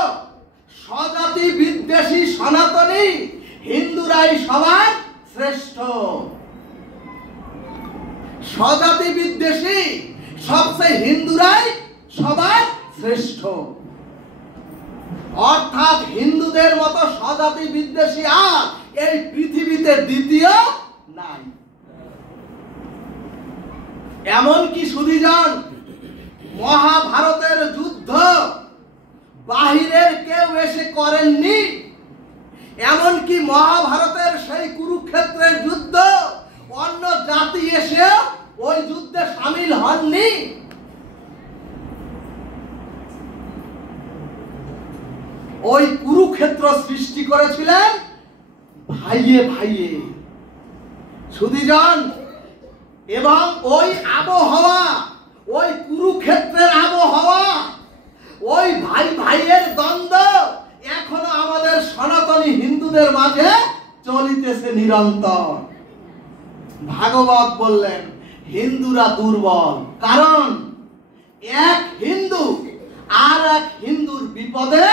স্বজাতি বিদ্বেষী সনাতনী হিন্দুরাই সবার শ্রেষ্ঠ। স্বজাতি বিদ্বেষী সবচেয়ে হিন্দুরাই সবার শ্রেষ্ঠ। অর্থাৎ হিন্দুদের মতো স্বজাতি বিদ্বেষী আর এই পৃথিবীতে দ্বিতীয় নাই। এমনকি সুধীজন, মহাভারতের যুদ্ধ বাহিরের কেউ এসে করেননি। এমনকি মহাভারতের সেই কুরুক্ষেত্রের যুদ্ধ অন্য জাতি এসে ওই যুদ্ধে সামিল হননি। ওই কুরুক্ষেত্র সৃষ্টি করেছিলেন ভাইয়ে ভাইয়ে। সুধীজন, এবং ওই আবহাওয়া, ওই কুরুক্ষেত্রের আবহাওয়া, ওই ভাই ভাইয়ের দ্বন্দ্ব এখনো আমাদের সনাতনী হিন্দুদের মাঝে চলিতেছে নিরন্তর। ভাগবত বললেন হিন্দুরা দুর্বল, কারণ এক হিন্দু আর এক হিন্দুর বিপদে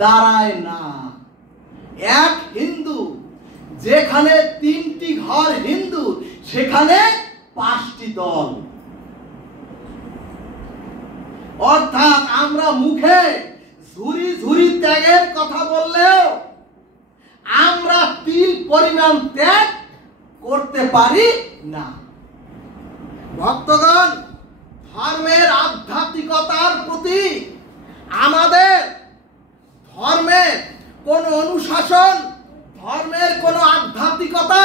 দাঁড়ায় না। এক হিন্দু যেখানে 3টি ঘর হিন্দু, সেখানে 5টি দল। অর্থাৎ আমরা মুখে ঝুরি ঝুরি ত্যাগের কথা বললেও আমরা তিল পরিমাণ ত্যাগ করতে পারি না। ভক্তগণ, ধর্মের আধ্যাত্মিকতার প্রতি আমাদের ধর্মের কোন অনুশাসন, ধর্মের কোন আধ্যাত্মিকতা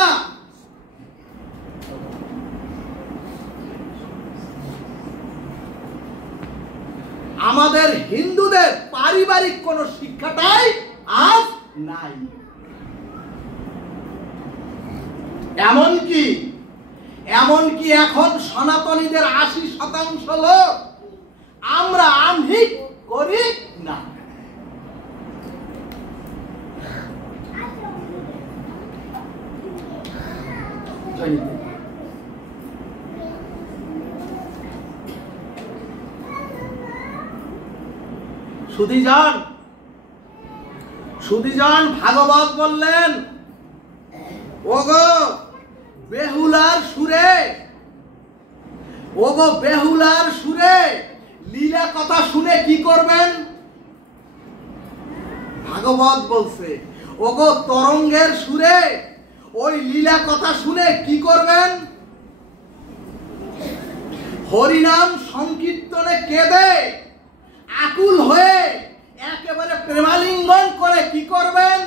আমাদের হিন্দুদের পারিবারিক কোন শিক্ষাটাই আজ নাই। এমনকি এখন সনাতনীদের 80% লোক আমরা আহ্নিক করি না। সুধীজন, ভাগবত বললেন, ওগো বেহুলার সুরে লীলা কথা শুনে কি করবেন? ভাগবত বলছে, ওগো তরঙ্গের সুরে ওই লীলা কথা শুনে কি করবেন? হরিনাম সংকীর্তনে কেঁদে আকুল হয়ে একেবারে প্রেমালিঙ্গন করে কি করবেন?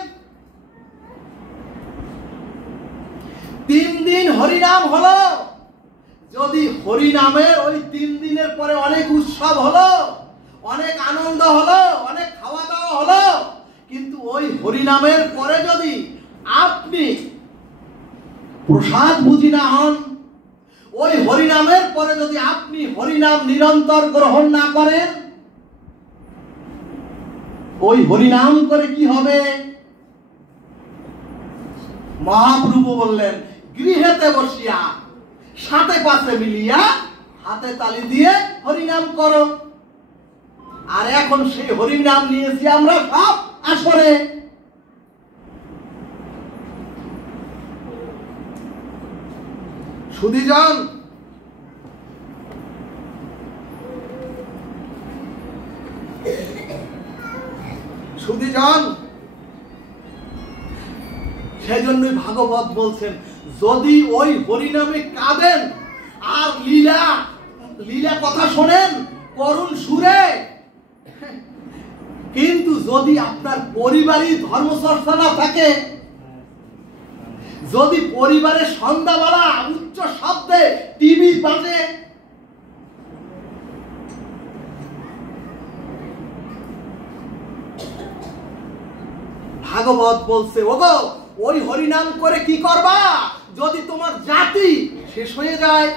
3 দিন হরিনাম হলো, যদি হরিনামের ওই 3 দিনের পরে অনেক উৎসব হলো, অনেক আনন্দ হলো, অনেক খাওয়া দাওয়া হলো, কিন্তু ওই হরিনামের পরে যদি আপনি প্রসাদ বুঝি না হন, ওই হরিনামের পরে যদি আপনি হরিনাম নিরন্তর গ্রহণ না করেন, ওই হরিনাম করে কি হবে? মহাপ্রভু বললেন, গৃহেতে বসিয়া সাথে পাশে মিলিয়া হাতে তালি দিয়ে হরিনাম করো। আর এখন সেই হরিনাম নিয়েছি আমরা সব আসরে। সুধীজন, সেজন্যই ভাগবত বলছেন, যদি ওই হরিনামে কাঁদেন আর লীলা কথা শোনেন করুণ সুরে, কিন্তু যদি আপনার পরিবারই ধর্মচর্চা না থাকে, যদি পরিবারের সন্ধ্যাবেলা উচ্চ শব্দে টিভি বাজে, ভাগবত বলছে, ওগো ওই হরিনাম করে কি করবা যদি তোমার জাতি শেষ হয়ে যায়?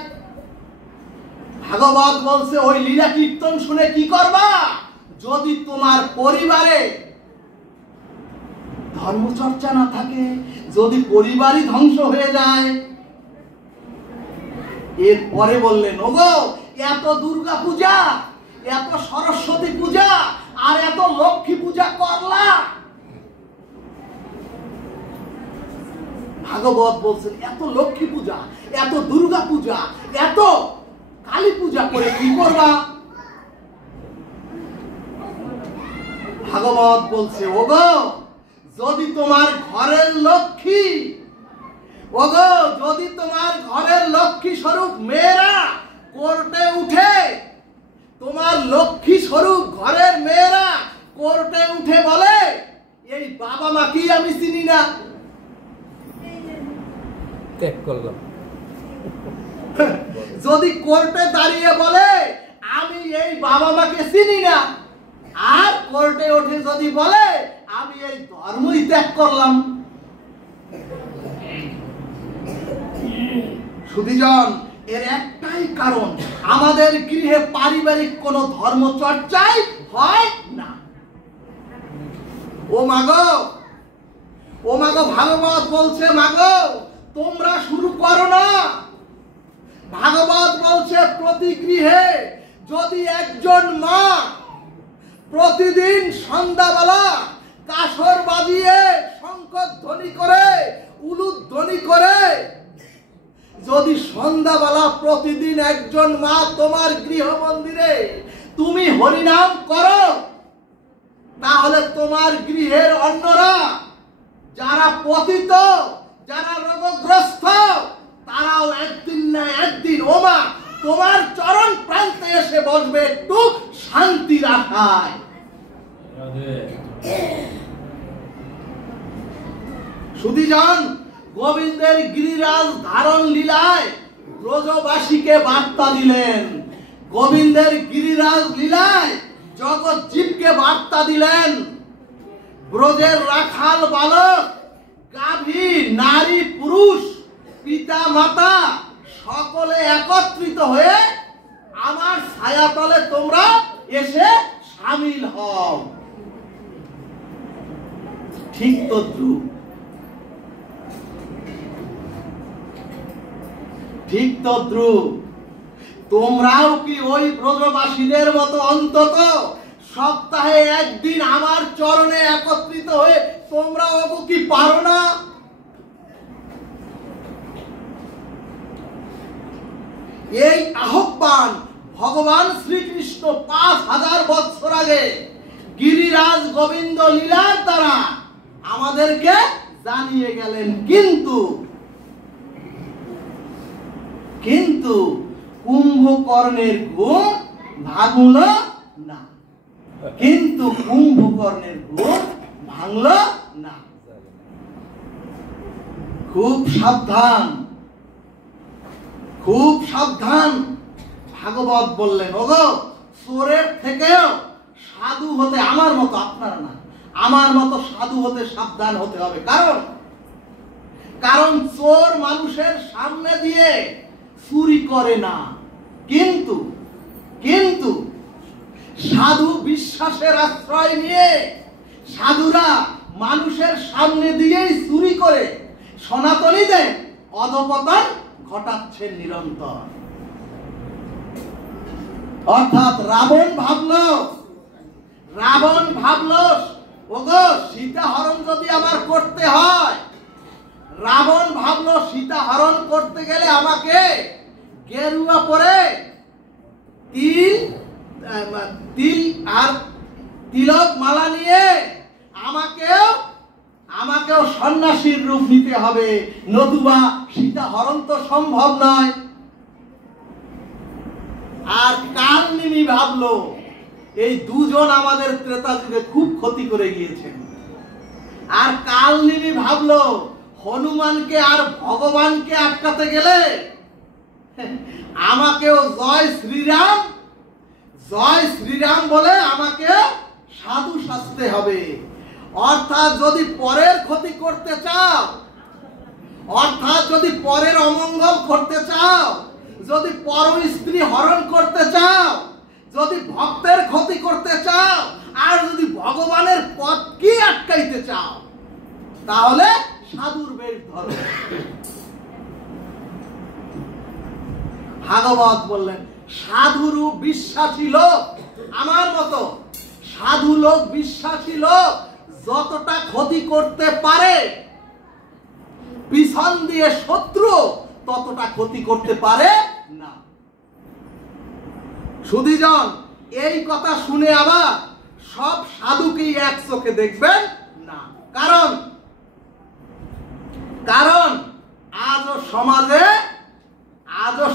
ভাগবত বলছে, ওই লীলা কীর্তন শুনে কি করবা যদি তোমার পরিবারে ধর্মচর্চা না থাকে, যদি পরিবারই ধ্বংস হয়ে যায়? এরপরে বললেন, ওগো এত দুর্গা পূজা, এত সরস্বতী পূজা আর এত লক্ষ্মী পূজা করলা। ভাগবত বলছেন, এত লক্ষ্মী পূজা, এত দুর্গা পূজা, এত কালী পূজা করে কি করবা? ভাগবত বলছে, ওগো যদি তোমার ঘরের লক্ষ্মী, ওগো যদি তোমার ঘরের লক্ষ্মী স্বরূপ মেয়েরা কোর্টে উঠে, তোমার লক্ষ্মী স্বরূপ ঘরের মেয়েরা কোর্টে উঠে বলে, এই বাবা মাকেই আমি চিনি না, ত্যাগ করলাম, যদি কোর্টে দাঁড়িয়ে বলে আমি এই বাবা মাকে চিনি না, আর কোর্টে উঠে যদি বলে আমি এই ধর্মই ত্যাগ করলাম। সুধীজন, এর একটাই কারণ, আমাদের গৃহে পারিবারিক কোনো ধর্ম চর্চাই হয় না। ও মাগো, ও মাগো, ভাগবত বলছে, মাগো তোমরা শুরু করো না। ভাগবত বলছে, প্রতি গৃহে যদি একজন মা প্রতিদিন সন্ধ্যাবেলা কাসর বাজিয়ে, শঙ্খ ধ্বনি করে, উলুদ ধ্বনি করে, যদি সন্ধ্যাবেলা প্রতিদিন একজন মা তোমার গৃহ মন্দিরে তুমি হরিনাম করো, তাহলে তোমার গৃহের অন্যরা যারা পতিত, যারা রোগগ্রস্ত, তারাও একদিন না একদিন ওমা তোমার চরণ প্রান্তে এসে বসবে একটু শান্তির আশায়। সুধীজন, গোবিন্দের গিরিরাজ ধারণ লীলায় ব্রজবাসীকে বার্তা দিলেন, গোবিন্দের গিরিরাজ লীলায় জগৎ জীবকে বার্তা দিলেন। ব্রজের রাখাল বালক, গাভী, নারী, পুরুষ, পিতা মাতা সকলে একত্রিত হয়ে আমার ছায়াতলে তোমরা এসে শামিল হও। ঠিক তদ্রুপ, ঠিক তদ্রুপ তোমরাও কি ওই ব্রজবাসীদের মতো অন্তত সপ্তাহে একদিন আমার চরণে একত্রিত হয়ে তোমরাও কি পারো না? এই আহ্বান ভগবান শ্রীকৃষ্ণ 5000 বছর আগে গিরিরাজ গোবিন্দ লীলার দ্বারা আমাদেরকে জানিয়ে গেলেন, কিন্তু কুম্ভকর্ণের ঘুম ভাঙল না, কিন্তু কুম্ভকর্ণের ঘুম ভাঙল না। খুব সাবধান, খুব সাবধান। ভাগবত বললেন, ওগো চোরের থেকেও সাধু হতে, আমার মতো, আপনারা না, আমার মতো সাধু হতে সাবধান হতে হবে। কারণ চোর মানুষের সামনে দিয়ে চুরি করে না, কিন্তু সাধু বিশ্বাসের আশ্রয় নিয়ে সাধুরা মানুষের সামনে দিয়েই চুরি করে সনাতনীদের অধপতন ঘটাচ্ছেন নিরন্তর। অর্থাৎ রাবণ ভাবলো ওগো সীতা হরণ যদি আমার করতে হয়, রাবণ ভাবলো সীতা হরণ করতে গেলে আমাকে গেরুয়া পরে তিল আর তিলক মালা নিয়ে আমাকেও সন্ন্যাসীর রূপ নিতে হবে, নতুবা সীতা হরণ তো সম্ভব নয়। আর কালনেমি ভাবলো, এই দুজন আমাদের ত্রেতা যুগে খুব ক্ষতি করে গিয়েছেন। আর কালনেমি ভাবলো হনুমানকে আর ভগবানকে আটকাতে গেলে আমাকেও জয় শ্রীরাম বলে আমাকে সাধু সাজতে হবে। অর্থাৎ যদি পরের ক্ষতি করতে চাও, অর্থাৎ যদি পরের অমঙ্গল করতে চাও, যদি পর স্ত্রী হরণ করতে চাও, যদি ভক্তের ক্ষতি করতে চাও, আর যদি ভগবানের পথকে আটকাইতে চাও, তাহলে সাধুর বেশ ধরো। ভাগবত বললেন সাধুরু বিশ্বাসী লোক, আমার মতো সাধু লোক বিশ্বাসী লোক যতটা ক্ষতি করতে পারে, পিছন দিয়ে শত্রু ততটা ক্ষতি করতে পারে না। সুধীজন, এই কথা শুনে আবার সব সাধুকেই এক চোখে দেখবেন না। কারণ আজও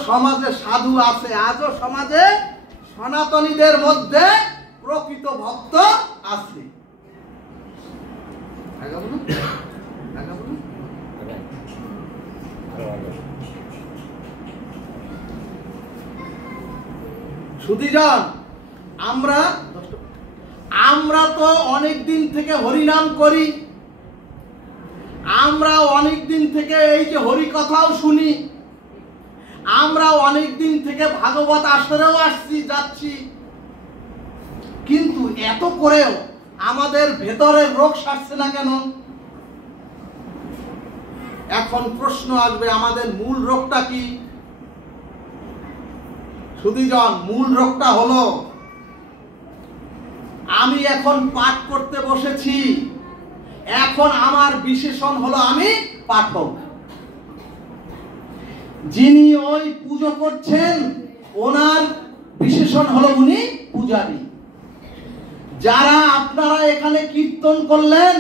সমাজে সাধু আছে, আজও সমাজে সনাতনীদের মধ্যে প্রকৃত ভক্ত আছে। সুধীজন, আমরা তো অনেক দিন থেকে হরিনাম করি, আমরা অনেক দিন থেকে এই যে হরি কথাও শুনি, আমরা অনেক দিন থেকে ভাগবত আসরেও যাচ্ছি, কিন্তু এত করেও আমাদের ভেতরের রোগ সারছে না কেন? এখন প্রশ্ন আসবে, আমাদের মূল রোগটা কি? সুধীজন, মূল রোগটা হলো আমি এখন পাঠ করতে বসেছি, এখন আমার বিশেষণ হলো আমি পাঠক। যিনি ওই পুজো করছেন ওনার বিশেষণ হলো উনি পূজারী। যারা আপনারা এখানে কীর্তন করলেন,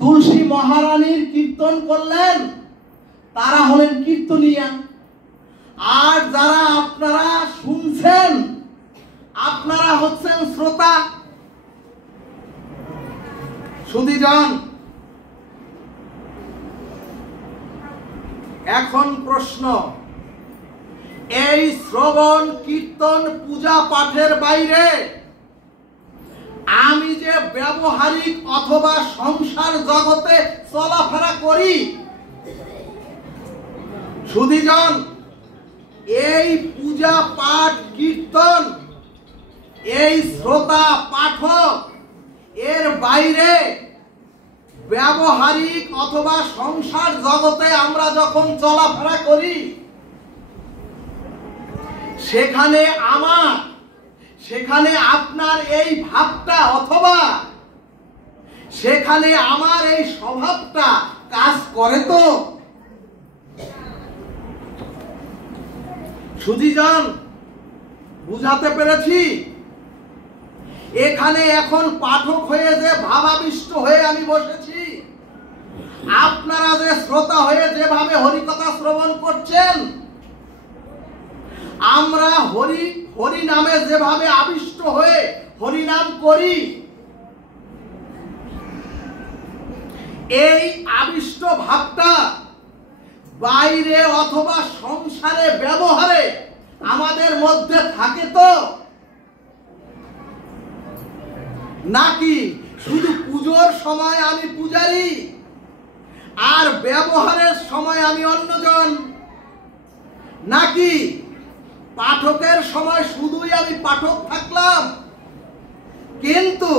তুলসী মহারানীর কীর্তন করলেন, তারা হলেন কীর্তনিয়া। আর যারা আপনারা শুনছেন, আপনারা হচ্ছেন শ্রোতা। সুধীজন, এখন প্রশ্ন, এই শ্রবণ কীর্তন পূজা পাঠের বাইরে আমি যে ব্যবহারিক অথবা সংসার জগতে চলাফেরা করি, সুধীজন, এই পূজা পাঠ কীর্তন, এই শ্রোতা পাঠক, এর বাইরে ব্যবহারিক অথবা সংসার জগতে আমরা যখন চলাফেরা করি, সেখানে আপনার এই ভাবটা অথবা সেখানে আমার এই স্বভাবটা কাজ করে তো? সুধীজন, বুঝাতে পেরেছি? এখানে এখন পাঠক হয়ে যে ভাবাবিষ্ট হয়ে আমি বসেছি, আপনারা যে শ্রোতা হয়ে যেভাবে হরিকথা শ্রবণ করছেন, আমরা হরি নামে যেভাবে আবিষ্ট হয়ে হরিনাম করি, এই আবিষ্ট ভাবটা বাইরে অথবা সংসারে ব্যবহারে আমাদের মধ্যে থাকে তো? নাকি শুধু পুজোর সময় আমি পূজারী আর ব্যবহারের সময় আমি অন্যজন? নাকি পাঠকের সময় শুধুই আমি পাঠক থাকলাম, কিন্তু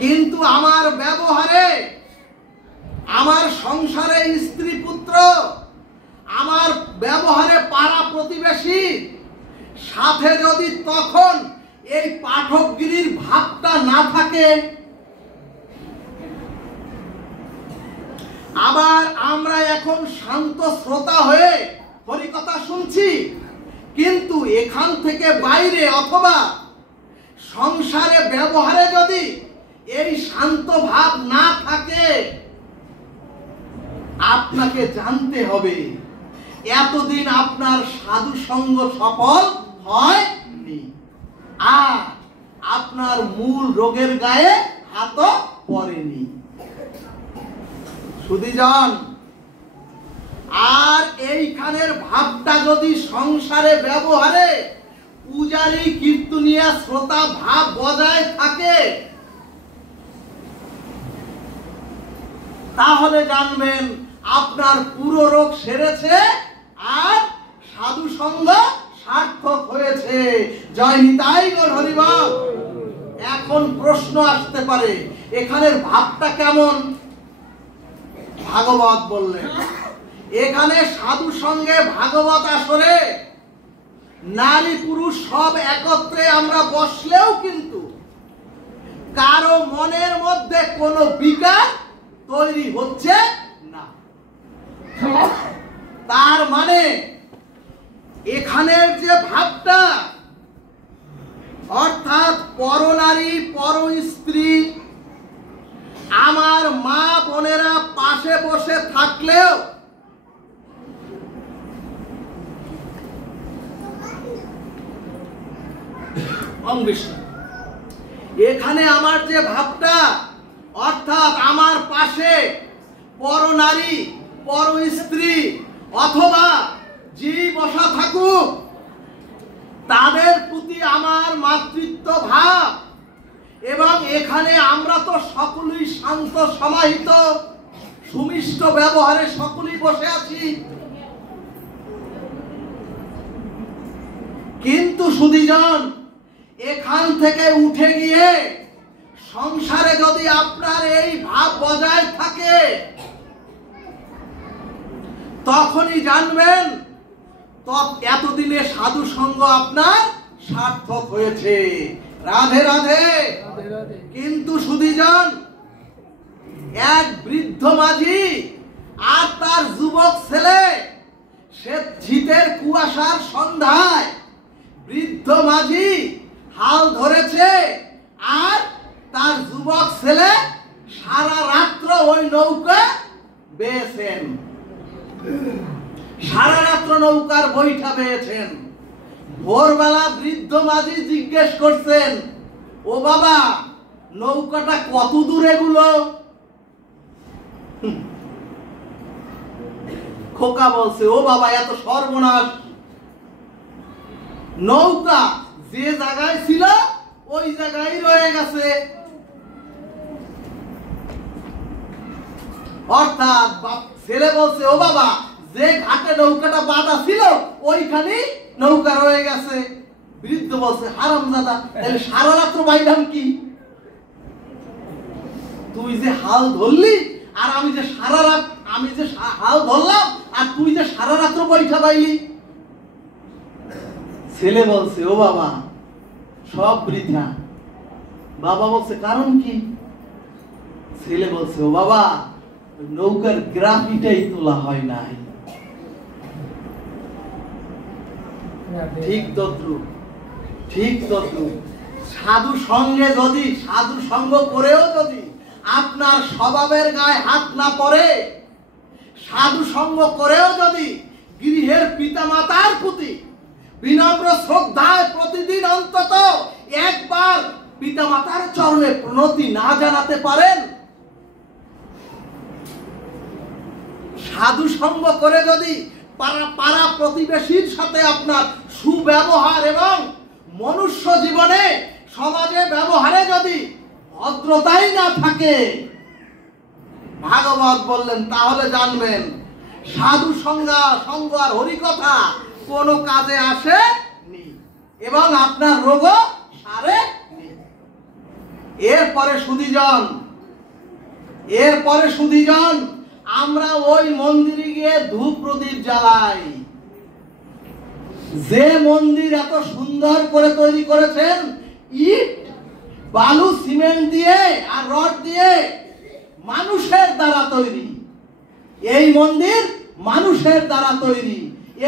কিন্তু আমার ব্যবহারে, আমার সংসারে স্ত্রী পুত্র, আমার ব্যবহারে পাড়া প্রতিবেশী সাথে যদি তখন এই পাঠকগিরির ভাবটা না থাকে, আবার আমরা এখন শান্ত শ্রোতা হয়ে হরিকথা শুনছি, কিন্তু এখান থেকে বাইরে অথবা সংসারে ব্যবহারে যদি এই শান্ত ভাব না থাকে, আপনাকে জানতে হবে এতদিন আপনার সাধু সঙ্গ সফল হয়নি, আর আপনার মূল রোগের গায়ে হাত পড়েনি। সুধীজন, আর এইখানের ভাবটা যদি সংসারে ব্যবহারে পূজারী কীর্তনিয়া শ্রোতা ভাব বজায় থাকে, তাহলে জানবেন আপনার পুরো রোগ সেরেছে আর সাধু সঙ্গ সার্থক হয়েছে। জয় নিতাই গৌর হরিবল। এখন প্রশ্ন আসতে পারে, এখানের ভাবটা কেমন? ভাগবত বললেন, এখানে সাধু সঙ্গে ভাগবত আসরে নারী পুরুষ সব একত্রে আমরা বসলেও কিন্তু কারো মনের মধ্যে কোনো বিকার তৈরি হচ্ছে না। তার মানে এখানের যে ভাবটা, অর্থাৎ পরনারী পর স্ত্রী, আমার মা বোনেরা পাশে বসে থাকলেও এখানে আমার যে ভাবটা, অর্থাৎ আমার পাশে পরনারী পর স্ত্রী অথবা যে বসা থাকুক, তাদের প্রতি আমার মাতৃত্ব ভাব, এবং এখানে আমরা তো সকলেই শান্ত সমাহিত সুমিষ্ট ব্যবহারে সকলেই বসে আছি, কিন্তু সুধীজন এখান থেকে উঠে গিয়ে সংসারে যদি আপনার এই ভাব বজায় থাকে, তখনই জানবেন এতদিনে সাধু সঙ্গ আপনার সার্থক হয়েছে। রাধে রাধে। কিন্তু সুধীজন, এক বৃদ্ধ মাঝি আর তার যুবক ছেলে, সে শীতের কুয়াশার সন্ধ্যায় বৃদ্ধ মাঝি হাল ধরেছে, আর তার যুবক ছেলে সারা রাত্র ওই নৌকা বেয়েছেন, সারা রাত্র নৌকার বৈঠা বেয়েছেন। ভোরবেলা বৃদ্ধ মাঝি জিজ্ঞেস করছেন, ও বাবা, নৌকাটা কত দূরে গুলো? খোকা বলছে, ও বাবা, এত সর্বনাশ, নৌকা যে জায়গায় ছিল ওই জায়গায় রয়ে গেছে। অর্থাৎ ছেলে বলছে, ও বাবা, যে ঘাটে নৌকাটা বাঁধা ছিল ওইখানেই নৌকা রয়ে গেছে। বৃদ্ধ বলছে, হারামজাদা, তাহলে সারা রাত্র বাইলাম কি? তুই যে হাল ধরলি আর আমি যে হাল ধরলাম, আর তুই যে সারা রাত্র বৈঠা পাইলি। ছেলে বলছে, ও বাবা, সব বৃদ্ধা। বাবা বলছে, কারণ কি? ছেলে বলছে, ও বাবা, নৌকার গ্রাফিটাই তোলা হয় নাই। ঠিক তদ্রুপ, ঠিক তদ্রুপ সাধু সঙ্গে যদি, সাধু সঙ্গ করেও যদি আপনার স্বভাবের গায়ে হাত না পড়ে, সাধু সঙ্গ করেও যদি গৃহের পিতামাতার প্রতি বিনম্র শ্রদ্ধায় প্রতিদিন অন্তত একবার পিতামাতার চরণে প্রণতি না জানাতে পারেন, সাধু সঙ্গ করে যদি পাড়া প্রতিবেশীর সাথে আপনার সুব্যবহার এবং মনুষ্য জীবনে সমাজে ব্যবহারে যদি ভদ্রতাই না থাকে, ভাগবত বললেন, তাহলে জানবেন সাধু সঙ্গ আর হরিকথা কোনো কাজে আসেনি এবং আপনার রোগও সারেনি। এরপরে সুধীজন আমরা ওই মন্দিরে গিয়ে ধূপ প্রদীপ জ্বালাই। যে মন্দির এত সুন্দর করে তৈরি করেছেন, ইট বালু সিমেন্ট দিয়ে আর রড দিয়ে, মানুষের দ্বারা তৈরি। এই মন্দির মানুষের দ্বারা তৈরি।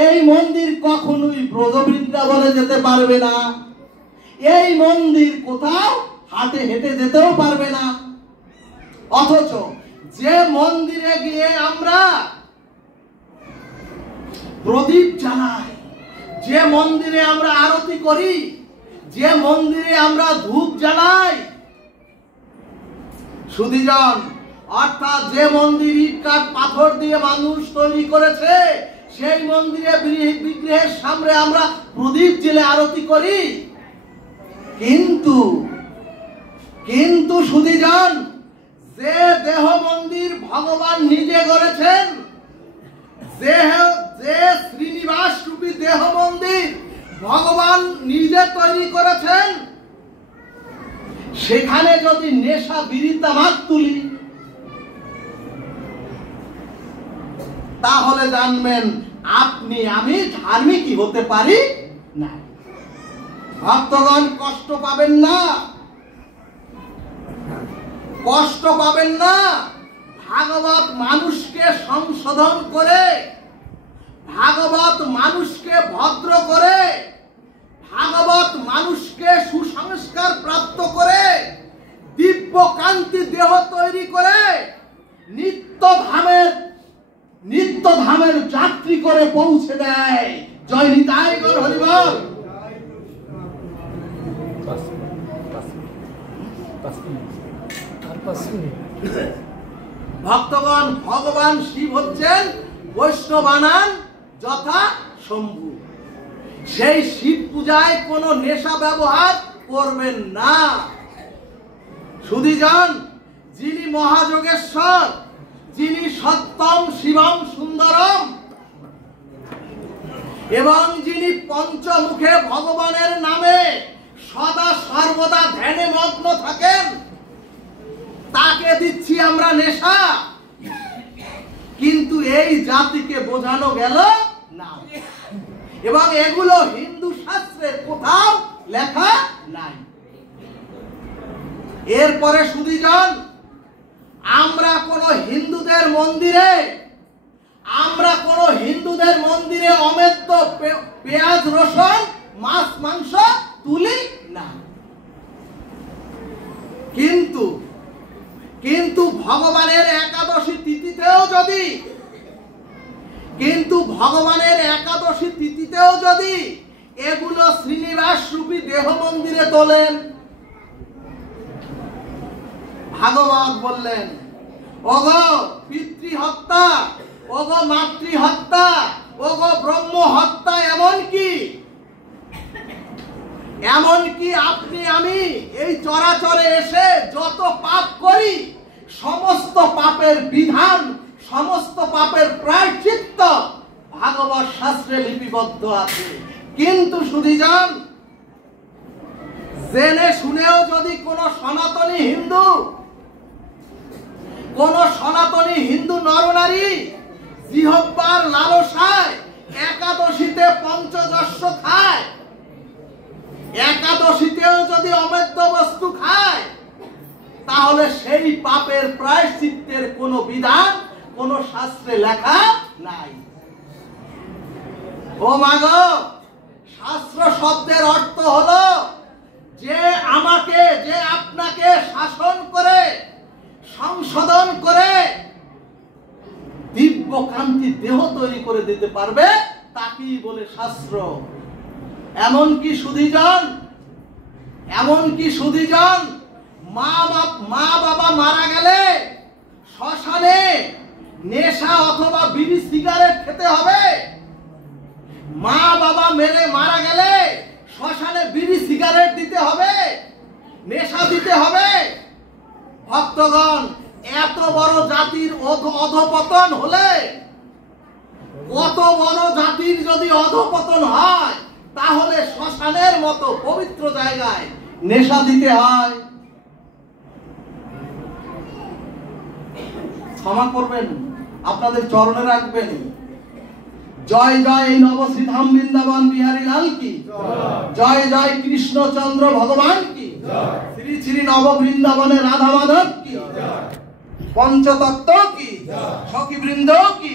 এই মন্দির কখনোই ব্রজবৃন্দাবনে যেতে পারবে না। এই মন্দির কোথাও হাটে হেঁটে যেতেও পারবে না। অথচ যে মন্দিরে গিয়ে আমরা প্রদীপ জ্বালাই, যে মন্দিরে আমরা আরতি করি, যে মন্দিরে আমরা ধূপ জ্বালাই, সুধীজন, অর্থাৎ যে মন্দির ইট কাঠ পাথর দিয়ে মানুষ তৈরি করেছে, সেই মন্দিরে বিগ্রহের সামনে আমরা প্রদীপ জ্বেলে আরতি করি। কিন্তু সুধীজন, যে দেহ মন্দির ভগবান নিজে গড়েছেন, যে শ্রীনিবাস রূপী দেহ মন্দির ভগবান নিজে তৈরি করেছেন, সেখানে যদি নেশা বিড়ি তামাক তুলি, তাহলে জানবেন আপনি আমি ধার্মিকই হতে পারি না। ভক্তগণ কষ্ট পাবেন না, কষ্ট পাবেন না। ভাগবত মানুষকে সংশোধন করে, ভাগবত মানুষকে ভদ্র করে, ভাগবত মানুষকে সুসংস্কার প্রাপ্ত করে, দিব্য কান্তি দেহ তৈরি করে, নিত্য ধামের যাত্রী করে পৌঁছে দেয়। জয় নিতাই গৌর হরিবল। ভক্তগণ, ভগবান শিব হচ্ছেন বৈষ্ণবানান যথা শম্ভু। সেই শিব পূজায় কোনো নেশা ব্যবহার করবেন না। সুধীজন, যিনি মহাযোগেশ্বর, যিনি সত্যম শিবম সুন্দরম, এবং যিনি পঞ্চমুখে ভগবানের নামে সদা সর্বদা ধ্যানে মগ্ন থাকেন, তাকে দিচ্ছি আমরা নেশা। কিন্তু এই জাতিকে বোঝানো গেল না, এবং এগুলো হিন্দু শাস্ত্রে কোথাও লেখা নাই। এরপরে সুধীজন, আমরা কোন হিন্দুদের মন্দিরে অমেদ্য পেঁয়াজ রসুন মাছ মাংস তুলি না। কিন্তু ভগবানের একাদশী তিথিতেও যদি এগুলো শ্রীনিবাস রূপী দেহ মন্দিরে তোলেন, ভাগবত বললেন, ওগো পিতৃ হত্যা, ওগো মাতৃ হত্যা, ওগো ব্রহ্ম হত্যা, এমনকি আপনি আমি এই চরাচরে এসে যত পাপ করি, সমস্ত পাপের বিধান, সমস্ত পাপের প্রায়শ্চিত্ত ভাগবত শাস্ত্রে লিপিবদ্ধ আছে। কিন্তু সুধীজন, জেনে শুনেও যদি কোন সনাতনী হিন্দু নরনারী জিহ্বার লালসায় একাদশীতে পঞ্চযস্য খায়, একাদশীতেও যদি অমেদ্য বস্তু খায়, তাহলে সেই পাপের প্রায়শ্চিত্তের কোনো বিধান কোন শাস্ত্রে লেখা নাই। ও মাগো, শাস্ত্র শব্দের অর্থ হলো যে আপনাকে শাসন করে, সংশোধন করে, দিব্য কান্তি দেহ তৈরি করে দিতে পারবে, তাকেই বলে শাস্ত্র। এমনকি সুধীজন, মা বাবা মারা গেলে শ্মশানে নেশা অথবা বিড়ি সিগারেট খেতে হবে। মা বাবা মারা গেলে শ্মশানে বিড়ি সিগারেট দিতে হবে, নেশা দিতে হবে। ভক্তগণ, এত বড় জাতির অধঃপতন হলে, কত বড় জাতির যদি অধঃপতন হয়, তাহলে শ্মশানের মতো পবিত্র জায়গায় নেশা দিতে হয়। ক্ষমা করবেন, আপনাদের চরণে রাখবেন। জয় জয় এই নবশ্রীধাম বৃন্দাবন বিহারী লাল কি, জয় জয় কৃষ্ণচন্দ্র ভগবান কি, শ্রী শ্রী নব বৃন্দাবনে রাধা মাধব কি, পঞ্চতত্ত্ব কি, সখী বৃন্দ কি।